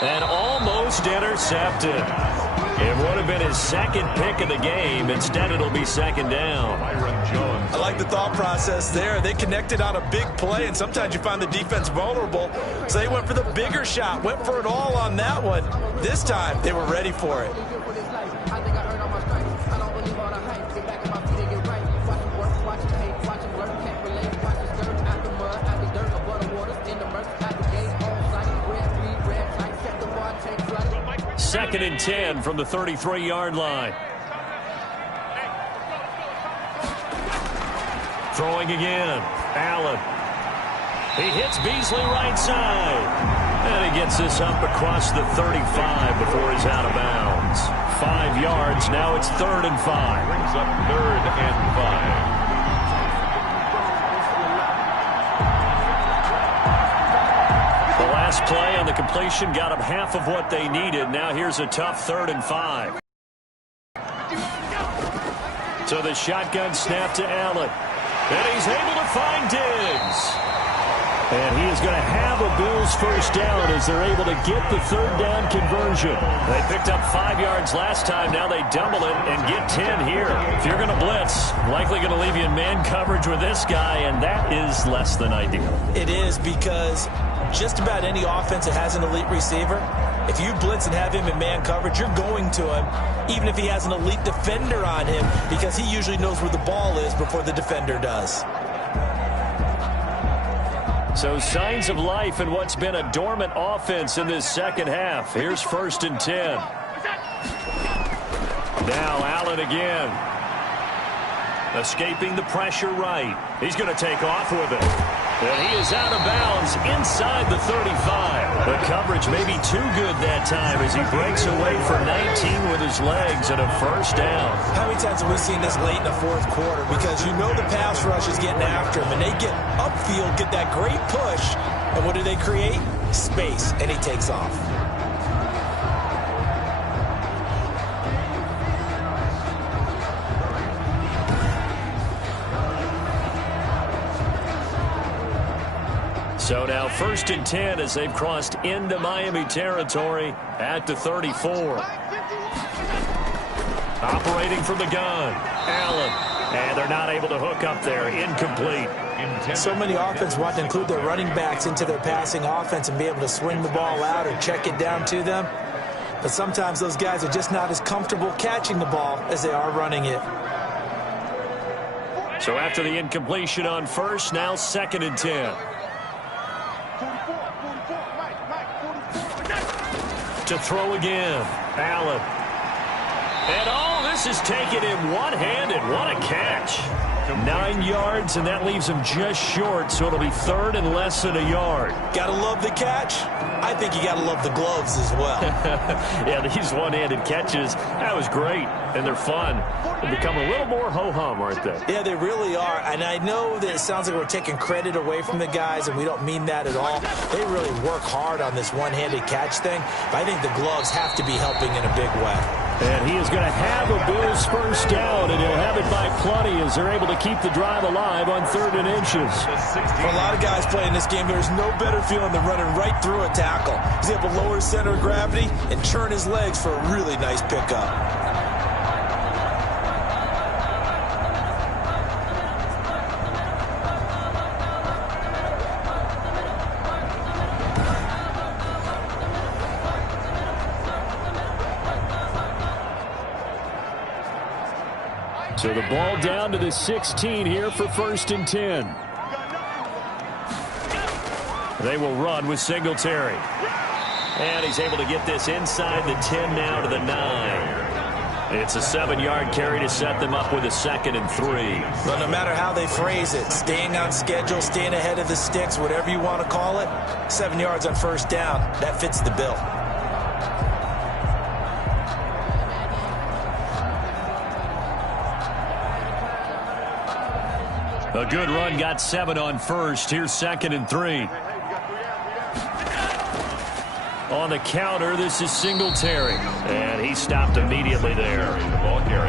And almost intercepted. It would have been his 2nd pick of the game. Instead, it'll be 2nd down. I like the thought process there. They connected on a big play, and sometimes you find the defense vulnerable. So they went for the bigger shot, went for it all on that one. This time, they were ready for it. Second and 10 from the 33-yard line. Throwing again. Allen. He hits Beasley right side. And he gets this up across the 35 before he's out of bounds. 5 yards. Now it's 3rd and 5. Brings up 3rd and 5. Last play on the completion got them half of what they needed. Now here's a tough 3rd and 5. So the shotgun snap to Allen. And he's able to find Diggs. And he is going to have a Bills first down as they're able to get the third down conversion. They picked up 5 yards last time. Now they double it and get 10 here. If you're going to blitz, likely going to leave you in man coverage with this guy, and that is less than ideal. It is, because just about any offense that has an elite receiver, if you blitz and have him in man coverage, you're going to him, even if he has an elite defender on him, because he usually knows where the ball is before the defender does. So signs of life in what's been a dormant offense in this second half. Here's 1st and 10. Now Allen again. Escaping the pressure right. He's going to take off with it. And he is out of bounds inside the 35. The coverage may be too good that time as he breaks away for 19 with his legs and a first down. How many times have we seen this late in the fourth quarter? Because you know the pass rush is getting after him, and they get upfield, get that great push, and what do they create? Space, and he takes off. So now 1st and 10 as they've crossed into Miami territory at the 34. Operating from the gun, Allen. And they're not able to hook up there. Incomplete. So many offenses want to include their running backs into their passing offense and be able to swing the ball out or check it down to them. But sometimes those guys are just not as comfortable catching the ball as they are running it. So after the incompletion on first, now 2nd and 10. To throw again, Allen. And this is taken in one-handed. What a catch. 9 yards, and that leaves him just short, so it'll be 3rd and less than a yard. Gotta love the catch. I think you gotta love the gloves as well. Yeah, these one-handed catches, that was great, and they're fun. They become a little more ho-hum, aren't they? Yeah, they really are, and I know that it sounds like we're taking credit away from the guys, and we don't mean that at all. They really work hard on this one-handed catch thing, but I think the gloves have to be helping in a big way. And he is going to have a Bills first down, and he'll have it by plenty as they're able to keep the drive alive on 3rd and inches. For a lot of guys playing this game, there's no better feeling than running right through a tackle. He's able to lower his center of gravity and turn his legs for a really nice pickup. So the ball down to the 16 here for 1st and 10. They will run with Singletary. And he's able to get this inside the 10 now to the 9. It's a 7-yard carry to set them up with a 2nd and 3. Well, no matter how they phrase it, staying on schedule, staying ahead of the sticks, whatever you want to call it, 7 yards on first down, that fits the bill. A good run, got 7 on first. Here's 2nd and 3. On the counter, this is Singletary. And he stopped immediately there.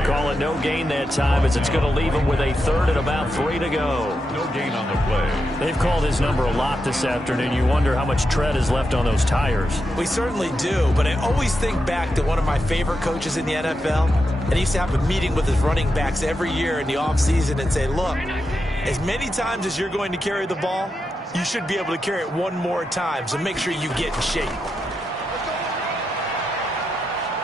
Call it no gain that time as it's going to leave him with a 3rd and about 3 to go. No gain on the play. They've called his number a lot this afternoon. You wonder how much tread is left on those tires. We certainly do, but I always think back to one of my favorite coaches in the NFL. And he used to have a meeting with his running backs every year in the offseason and say, look, as many times as you're going to carry the ball, you should be able to carry it one more time, so make sure you get in shape.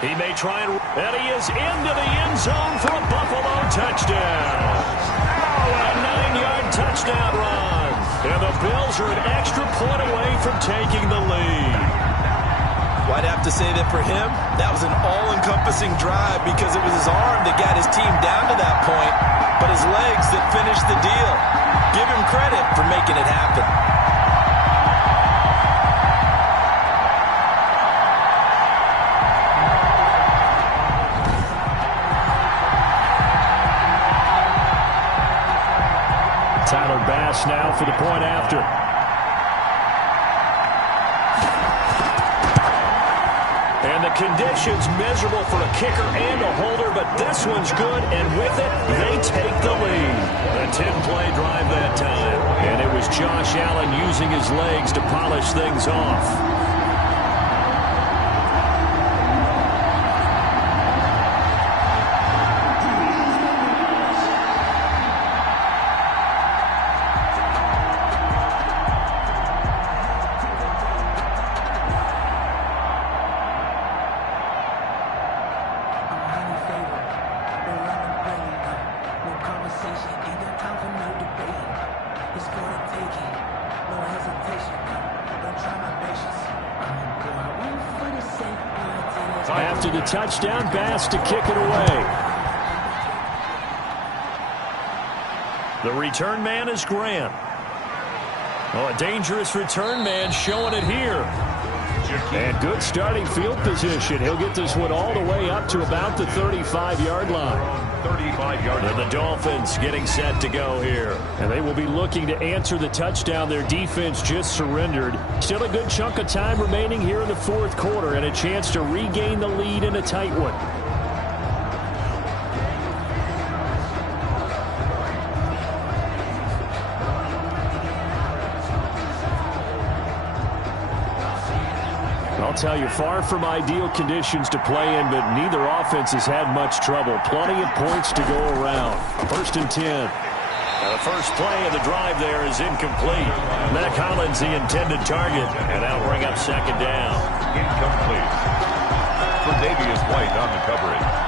He may try and he is into the end zone for a Buffalo touchdown. Oh, a 9-yard touchdown run. And the Bills are an extra point away from taking the lead. Well, I'd have to say that for him, that was an all-encompassing drive because it was his arm that got his team down to that point, but his legs that finished the deal. Give him credit for making it happen. Tyler Bass now for the point after. And the conditions miserable for a kicker and a holder, but this one's good, and with it, they take the lead. A 10-play drive that time, and it was Josh Allen using his legs to polish things off. After the touchdown, Bass to kick it away. The return man is Grant. Oh, a dangerous return man showing it here. And good starting field position. He'll get this one all the way up to about the 35-yard line. 35-yard. And the Dolphins getting set to go here. And they will be looking to answer the touchdown their defense just surrendered. Still a good chunk of time remaining here in the fourth quarter and a chance to regain the lead in a tight one. I'll tell you, far from ideal conditions to play in, but neither offense has had much trouble. Plenty of points to go around. 1st and 10. The first play of the drive there is incomplete. Mac Hollins the intended target, and that'll bring up second down. Incomplete. For Davius White on the coverage.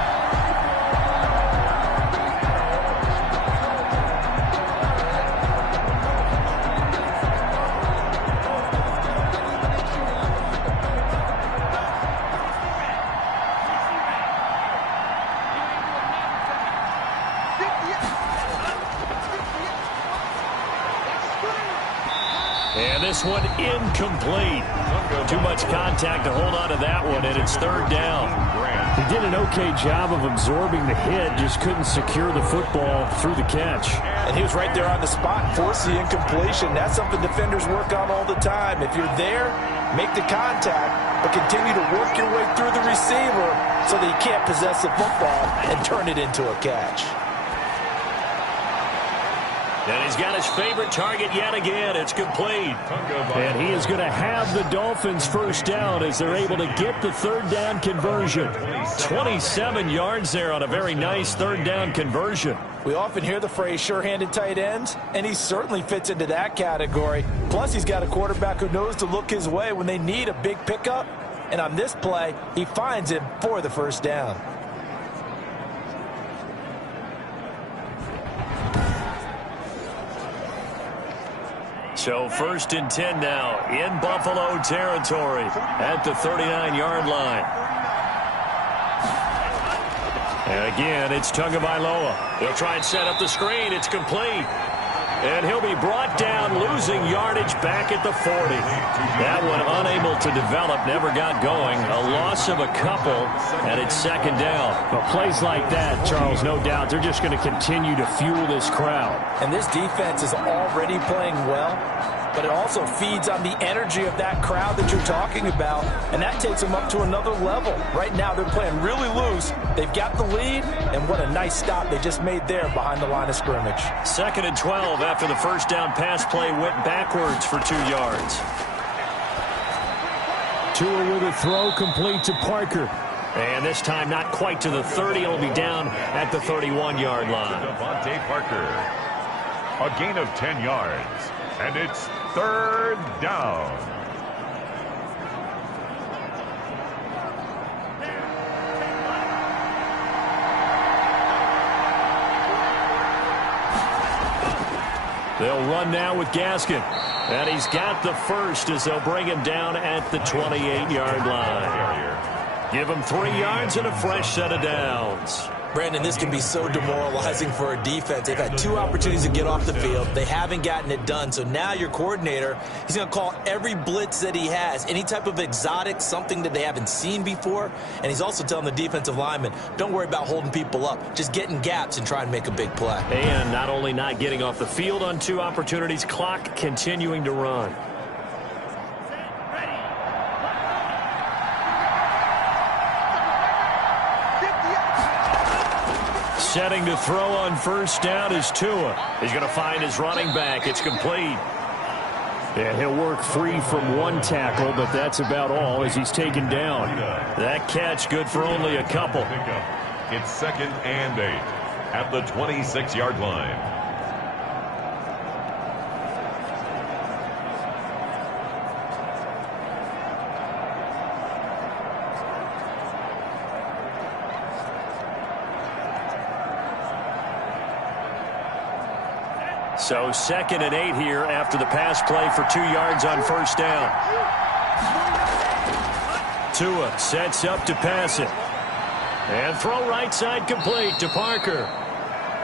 And this one incomplete. Too much contact to hold on to that one, and it's third down. He did an okay job of absorbing the hit, just couldn't secure the football through the catch. And he was right there on the spot, force the incompletion. That's something defenders work on all the time. If you're there, make the contact, but continue to work your way through the receiver so that you can't possess the football and turn it into a catch. And he's got his favorite target yet again. It's complete. And he is going to have the Dolphins first down as they're able to get the third down conversion. 27 yards there on a very nice third down conversion. We often hear the phrase sure-handed tight ends, and he certainly fits into that category. Plus, he's got a quarterback who knows to look his way when they need a big pickup. And on this play, he finds him for the first down. So 1st and 10 now in Buffalo territory at the 39-yard line. And again, it's Tagovailoa. He'll try and set up the screen. It's complete. And he'll be brought down, losing yardage back at the 40. That one unable to develop, never got going. A loss of a couple, and it's second down. Well, plays like that, Charles, no doubt, they're just going to continue to fuel this crowd. And this defense is already playing well, but it also feeds on the energy of that crowd that you're talking about, and that takes them up to another level. Right now, they're playing really loose. They've got the lead, and what a nice stop they just made there behind the line of scrimmage. 2nd and 12 after the first down pass play went backwards for 2 yards. Tua with a throw complete to Parker. And this time not quite to the 30. It'll be down at the 31-yard line. Devontae Parker. A gain of 10 yards. And it's third down. They'll run now with Gaskin. And he's got the first as they'll bring him down at the 28-yard line. Give him 3 yards and a fresh set of downs. Brandon, this can be so demoralizing for a defense. They've had 2 opportunities to get off the field. They haven't gotten it done. So now your coordinator, he's going to call every blitz that he has, any type of exotic, something that they haven't seen before. And he's also telling the defensive lineman, don't worry about holding people up. Just get in gaps and try and make a big play. And not only not getting off the field on 2 opportunities, clock continuing to run. Setting to throw on first down is Tua. He's going to find his running back. It's complete. And he'll work free from one tackle, but that's about all as he's taken down. That catch good for only a couple. It's 2nd and 8 at the 26-yard line. So 2nd and 8 here after the pass play for 2 yards on first down. Tua sets up to pass it. And throw right side complete to Parker.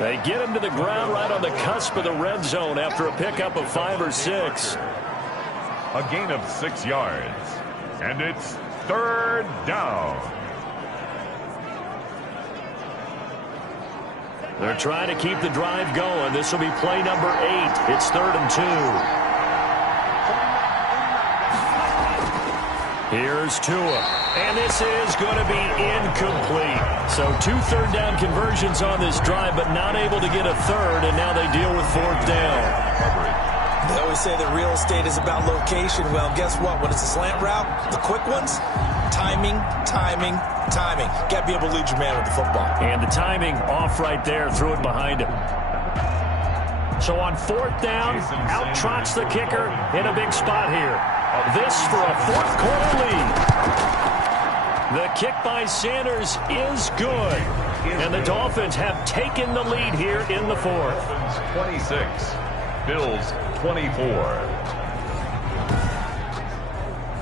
They get him to the ground right on the cusp of the red zone after a pickup of 5 or 6. A gain of 6 yards. And it's 3rd down. They're trying to keep the drive going. This will be play number 8. It's 3rd and 2. Here's Tua. And this is going to be incomplete. So 2 third-down conversions on this drive, but not able to get a third, and now they deal with 4th down. They always say that real estate is about location. Well, guess what? When it's a slant route, the quick ones, timing, timing, timing. Got to be able to lead your man with the football. And the timing off right there. Threw it behind him. So on 4th down, out trots the kicker in a big spot here. This for a 4th quarter lead. The kick by Sanders is good. And the Dolphins have taken the lead here in the 4th. 26. Bills 24.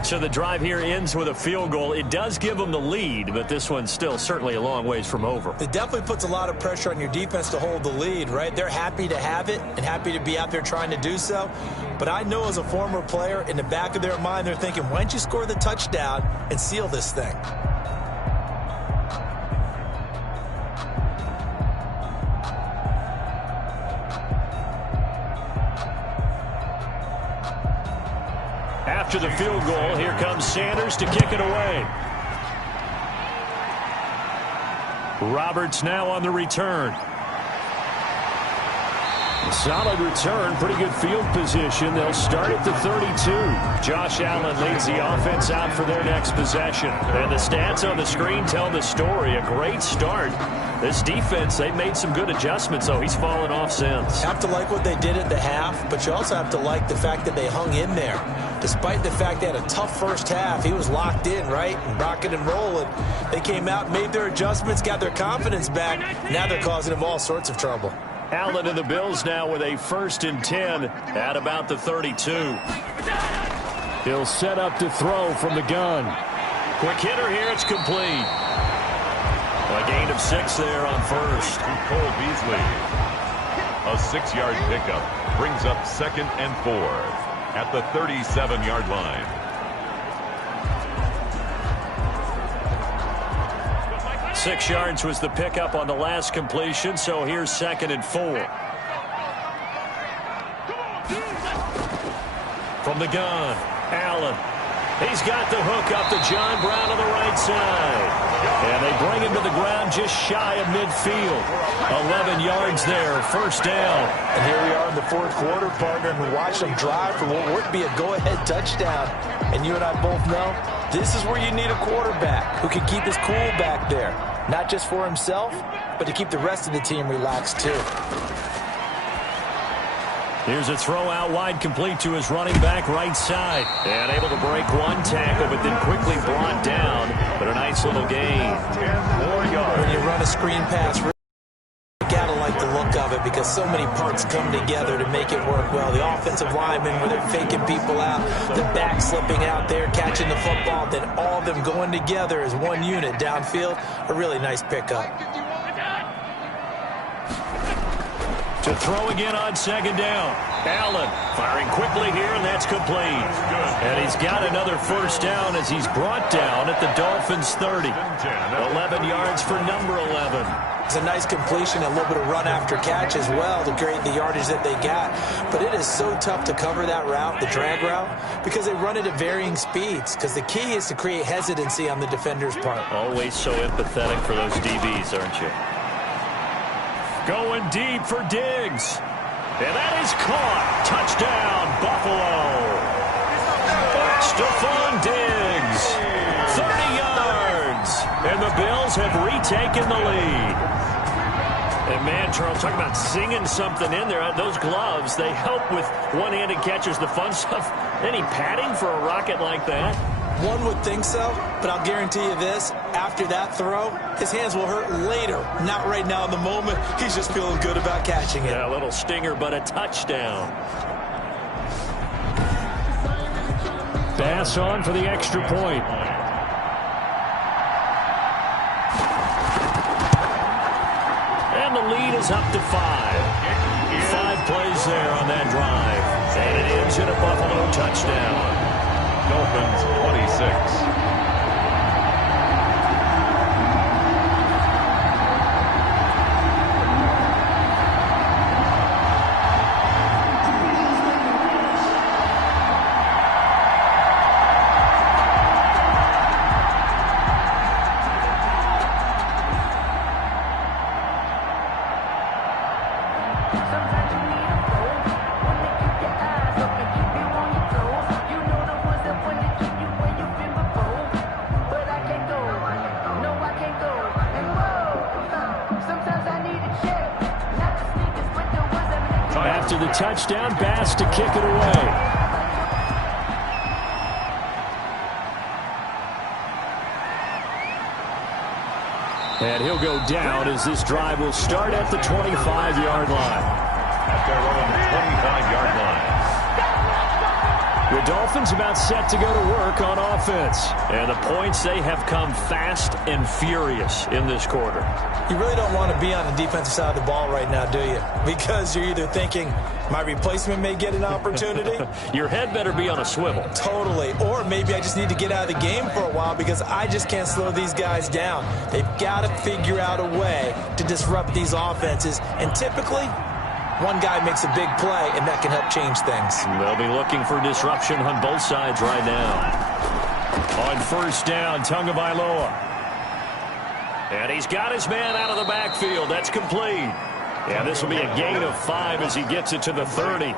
So the drive here ends with a field goal. It does give them the lead, but this one's still certainly a long ways from over. It definitely puts a lot of pressure on your defense to hold the lead, right? They're happy to have it and happy to be out there trying to do so. But I know as a former player, in the back of their mind, they're thinking, why don't you score the touchdown and seal this thing? After the field goal, here comes Sanders to kick it away. Roberts now on the return. Solid return, pretty good field position. They'll start at the 32. Josh Allen leads the offense out for their next possession. And the stats on the screen tell the story. A great start. This defense, they've made some good adjustments, so he's fallen off since. You have to like what they did at the half, but you also have to like the fact that they hung in there. Despite the fact they had a tough first half, he was locked in, right? And rocking and rolling. They came out, made their adjustments, got their confidence back. Now they're causing him all sorts of trouble. Allen and the Bills now with a 1st and 10 at about the 32. He'll set up to throw from the gun. Quick hitter here, it's complete. A gain of 6 there on first. Cole Beasley. A 6-yard pickup brings up 2nd and 4 at the 37-yard line. Six yards was the pickup on the last completion, so here's 2nd and 4. From the gun, Allen. He's got the hook up to John Brown on the right side. And they bring him to the ground just shy of midfield. 11 yards there, 1st down. And here we are in the 4th quarter, partner, and we watch them drive for what would be a go-ahead touchdown. And you and I both know this is where you need a quarterback who can keep his cool back there. Not just for himself, but to keep the rest of the team relaxed too. Here's a throw out wide, complete to his running back right side. And able to break one tackle, but then quickly brought down. But a nice little gain. 10 more yards. When you run a screen pass, you gotta like the look of it because so many parts come together to make it work well. The offensive linemen, where they're faking people out, the back slipping out there, catching the football, then all of them going together as one unit downfield. A really nice pickup. To throw again on 2nd down. Allen firing quickly here, and that's complete. And he's got another 1st down as he's brought down at the Dolphins' 30. 11 yards for number 11. It's a nice completion, a little bit of run after catch as well to create the yardage that they got. But it is so tough to cover that route, the drag route, because they run it at varying speeds. Because the key is to create hesitancy on the defender's part. Always so empathetic for those DBs, aren't you? Going deep for Diggs. And that is caught. Touchdown, Buffalo. Stephon Diggs, 30 yards. And the Bills have retaken the lead. And, man, Charles, talking about singing something in there. Those gloves, they help with one-handed catches, the fun stuff. Any padding for a rocket like that? One would think so, but I'll guarantee you this. After that throw, his hands will hurt later. Not right now in the moment. He's just feeling good about catching it. Yeah, a little stinger, but a touchdown. Pass on for the extra point. And the lead is up to 5. 5 plays there on that drive. And it ends in a Buffalo touchdown. Dolphins 26. After the touchdown, Bass to kick it away. And he'll go down as this drive will start at the 25-yard line. After running the 25-yard line. The Dolphins about set to go to work on offense. And the points, they have come fast and furious in this quarter. You really don't want to be on the defensive side of the ball right now, do you? Because you're either thinking, my replacement may get an opportunity. Your head better be on a swivel. Totally. Or maybe I just need to get out of the game for a while because I just can't slow these guys down. They've got to figure out a way to disrupt these offenses. And typically, one guy makes a big play, and that can help change things. They'll be looking for disruption on both sides right now. On first down, Tagovailoa. And he's got his man out of the backfield. That's complete. And this will be a gain of 5 as he gets it to the 30.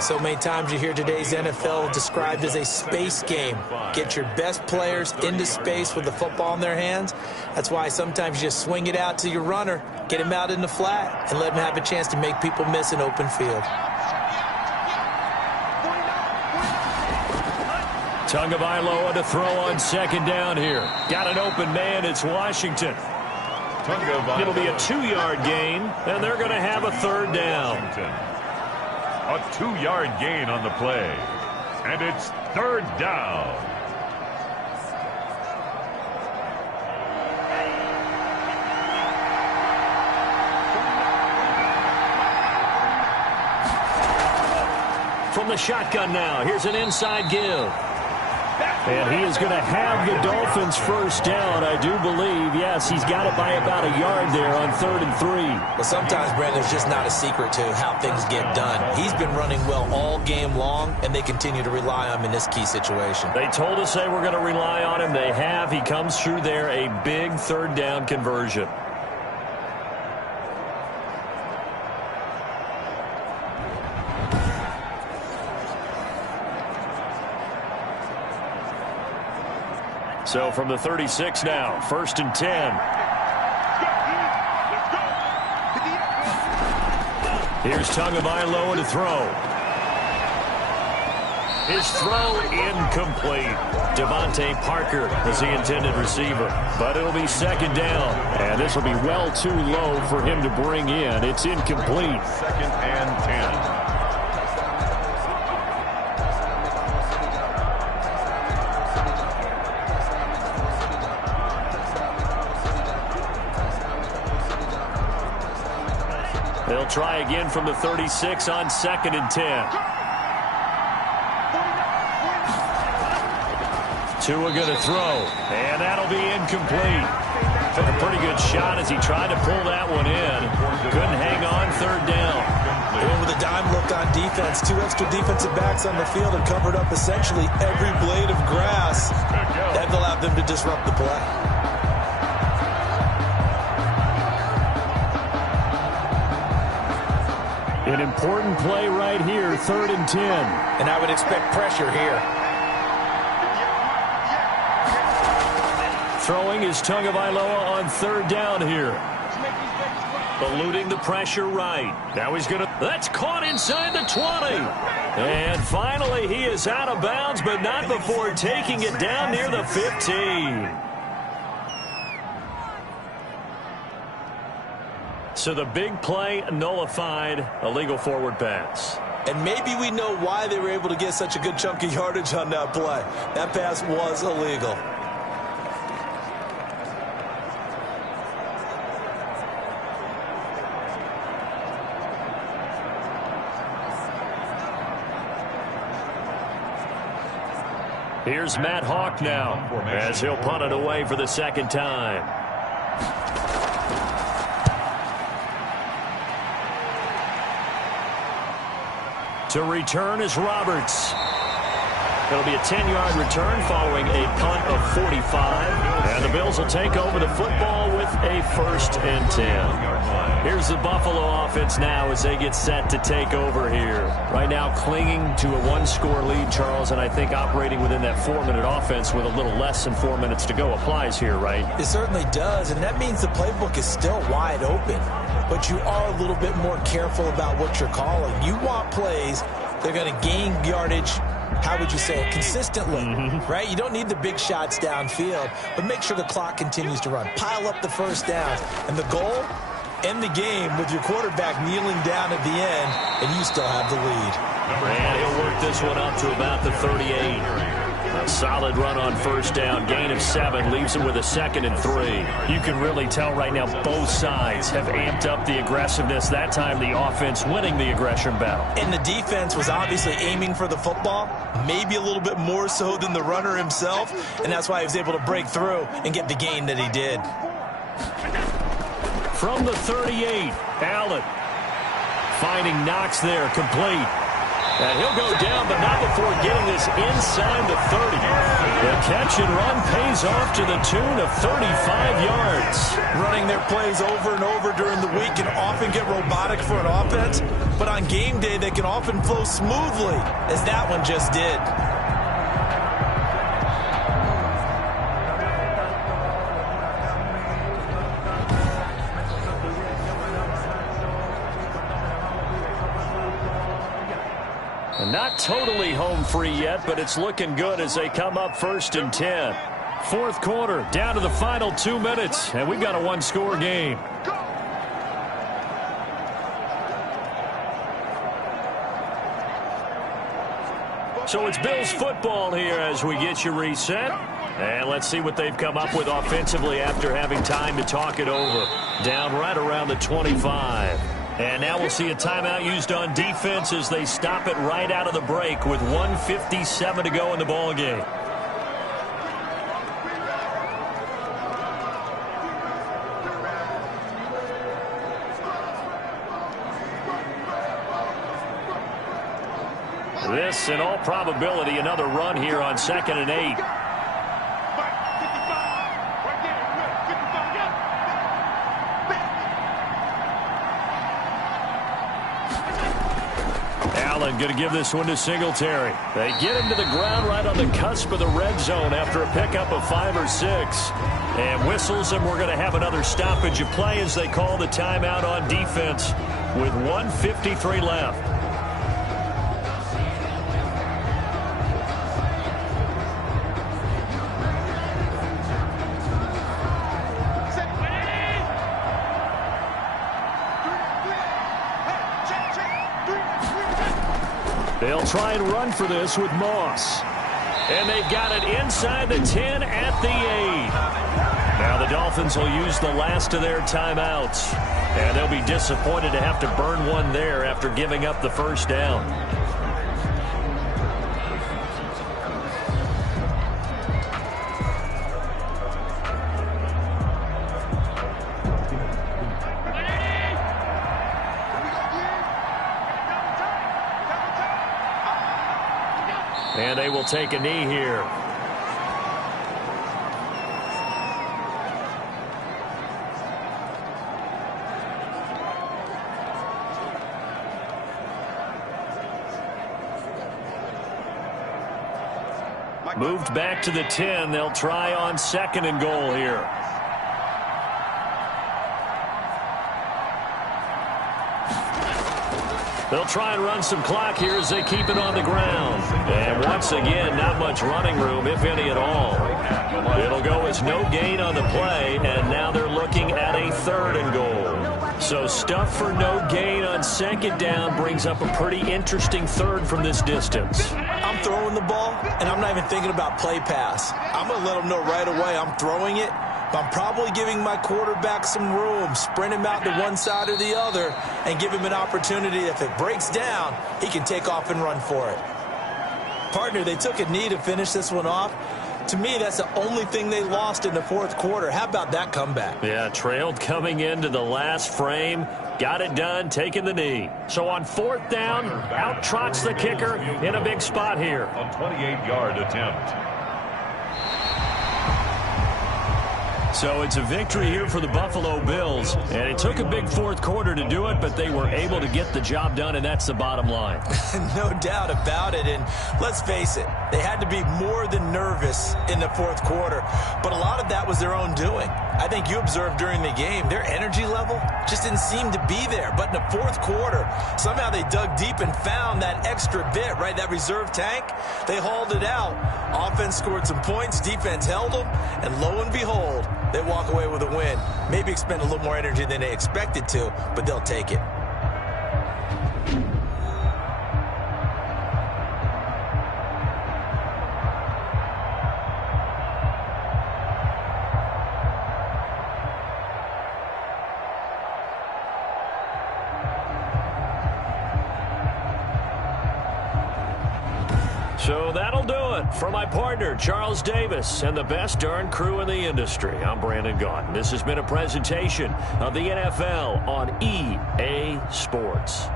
So many times you hear today's NFL described as a space game. Get your best players into space with the football in their hands. That's why sometimes you just swing it out to your runner, get him out in the flat, and let him have a chance to make people miss an open field. Tagovailoa to throw on second down here. Got an open man. It's Washington. It'll be a 2-yard gain, and they're going to have a third down. A 2-yard gain on the play, and it's third down. From the shotgun now, here's an inside give. And he is going to have the Dolphins first down, I do believe. Yes, he's got it by about a yard there on 3rd and 3. Well, sometimes, Brandon, there's just not a secret to how things get done. He's been running well all game long, and they continue to rely on him in this key situation. They told us they were going to rely on him. They have. He comes through there, a big third down conversion. So from the 36 now, 1st and 10. Here's Tagovailoa to throw. His throw incomplete. Devontae Parker is the intended receiver. But it'll be second down. And this will be well too low for him to bring in. It's incomplete. 2nd and 10. They'll try again from the 36 on 2nd and 10. Tua going to throw, and that'll be incomplete. Took a pretty good shot as he tried to pull that one in. Couldn't hang on, 3rd down. And with a dime look on defense, 2 extra defensive backs on the field and covered up essentially every blade of grass. That allowed them to disrupt the play. An important play right here, 3rd and 10. And I would expect pressure here. Throwing is Tagovailoa on 3rd down here. Eluding the pressure right. Now he's going to... That's caught inside the 20. And finally, he is out of bounds, but not before taking it down near the 15. So the big play nullified, illegal forward pass. And maybe we know why they were able to get such a good chunk of yardage on that play. That pass was illegal. Here's Matt Hawk now as he'll punt it away for the 2nd time. To return is Roberts. It'll be a 10-yard return following a punt of 45. And the Bills will take over the football with a 1st and 10. Here's the Buffalo offense now as they get set to take over here. Right now clinging to a 1-score lead, Charles, and I think operating within that 4-minute offense with a little less than 4 minutes to go applies here, right? It certainly does, and that means the playbook is still wide open. But you are a little bit more careful about what you're calling. You want plays that are going to gain yardage, how would you say it, consistently, right? You don't need the big shots downfield, but make sure the clock continues to run. Pile up the first downs. And the goal, end the game with your quarterback kneeling down at the end, and you still have the lead. And he'll work this one up to about the 38. A solid run on 1st down, gain of 7, leaves him with a 2nd and 3. You can really tell right now both sides have amped up the aggressiveness. That time the offense winning the aggression battle. And the defense was obviously aiming for the football, maybe a little bit more so than the runner himself, and that's why he was able to break through and get the gain that he did. From the 38, Allen finding Knox there, complete. And he'll go down, but not before getting this inside the 30. The catch and run pays off to the tune of 35 yards. Running their plays over and over during the week can often get robotic for an offense, but on game day they can often flow smoothly, as that one just did. Not totally home free yet, but it's looking good as they come up 1st and 10. 4th quarter, down to the final 2 minutes, and we've got a 1-score game. So it's Bills football here as we get you reset. And let's see what they've come up with offensively after having time to talk it over. Down right around the 25. And now we'll see a timeout used on defense as they stop it right out of the break with 1:57 to go in the ball game. This, in all probability, another run here on 2nd and 8. Allen going to give this one to Singletary. They get him to the ground right on the cusp of the red zone after a pickup of 5 or 6. And whistles, and we're going to have another stoppage of play as they call the timeout on defense with 1:53 left. They'll try and run for this with Moss. And they've got it inside the 10 at the 8. Now the Dolphins will use the last of their timeouts. And they'll be disappointed to have to burn one there after giving up the 1st down. And they will take a knee here. Moved back to the 10. They'll try on 2nd and goal here. They'll try and run some clock here as they keep it on the ground. And once again, not much running room, if any at all. It'll go as no gain on the play, and now they're looking at a 3rd and goal. So stuff for no gain on 2nd down brings up a pretty interesting 3rd from this distance. I'm throwing the ball, and I'm not even thinking about play pass. I'm going to let them know right away I'm throwing it. But I'm probably giving my quarterback some room, sprint him out to one side or the other, and give him an opportunity. If it breaks down, he can take off and run for it. Partner, they took a knee to finish this one off. To me, that's the only thing they lost in the 4th quarter. How about that comeback? Yeah, trailed coming into the last frame. Got it done, taking the knee. So on 4th down, out trots the kicker in a big spot here. A 28-yard attempt. So it's a victory here for the Buffalo Bills. And it took a big 4th quarter to do it, but they were able to get the job done, and that's the bottom line. No doubt about it. And let's face it, they had to be more than nervous in the 4th quarter. But a lot of that was their own doing. I think you observed during the game, their energy level just didn't seem to be there. But in the 4th quarter, somehow they dug deep and found that extra bit, right, that reserve tank. They hauled it out. Offense scored some points, defense held them, and lo and behold, they walk away with a win. Maybe expend a little more energy than they expected to, but they'll take it. So that'll do it for my partner, Charles Davis, and the best darn crew in the industry. I'm Brandon Gaudin. This has been a presentation of the NFL on EA Sports.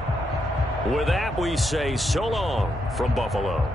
With that, we say so long from Buffalo.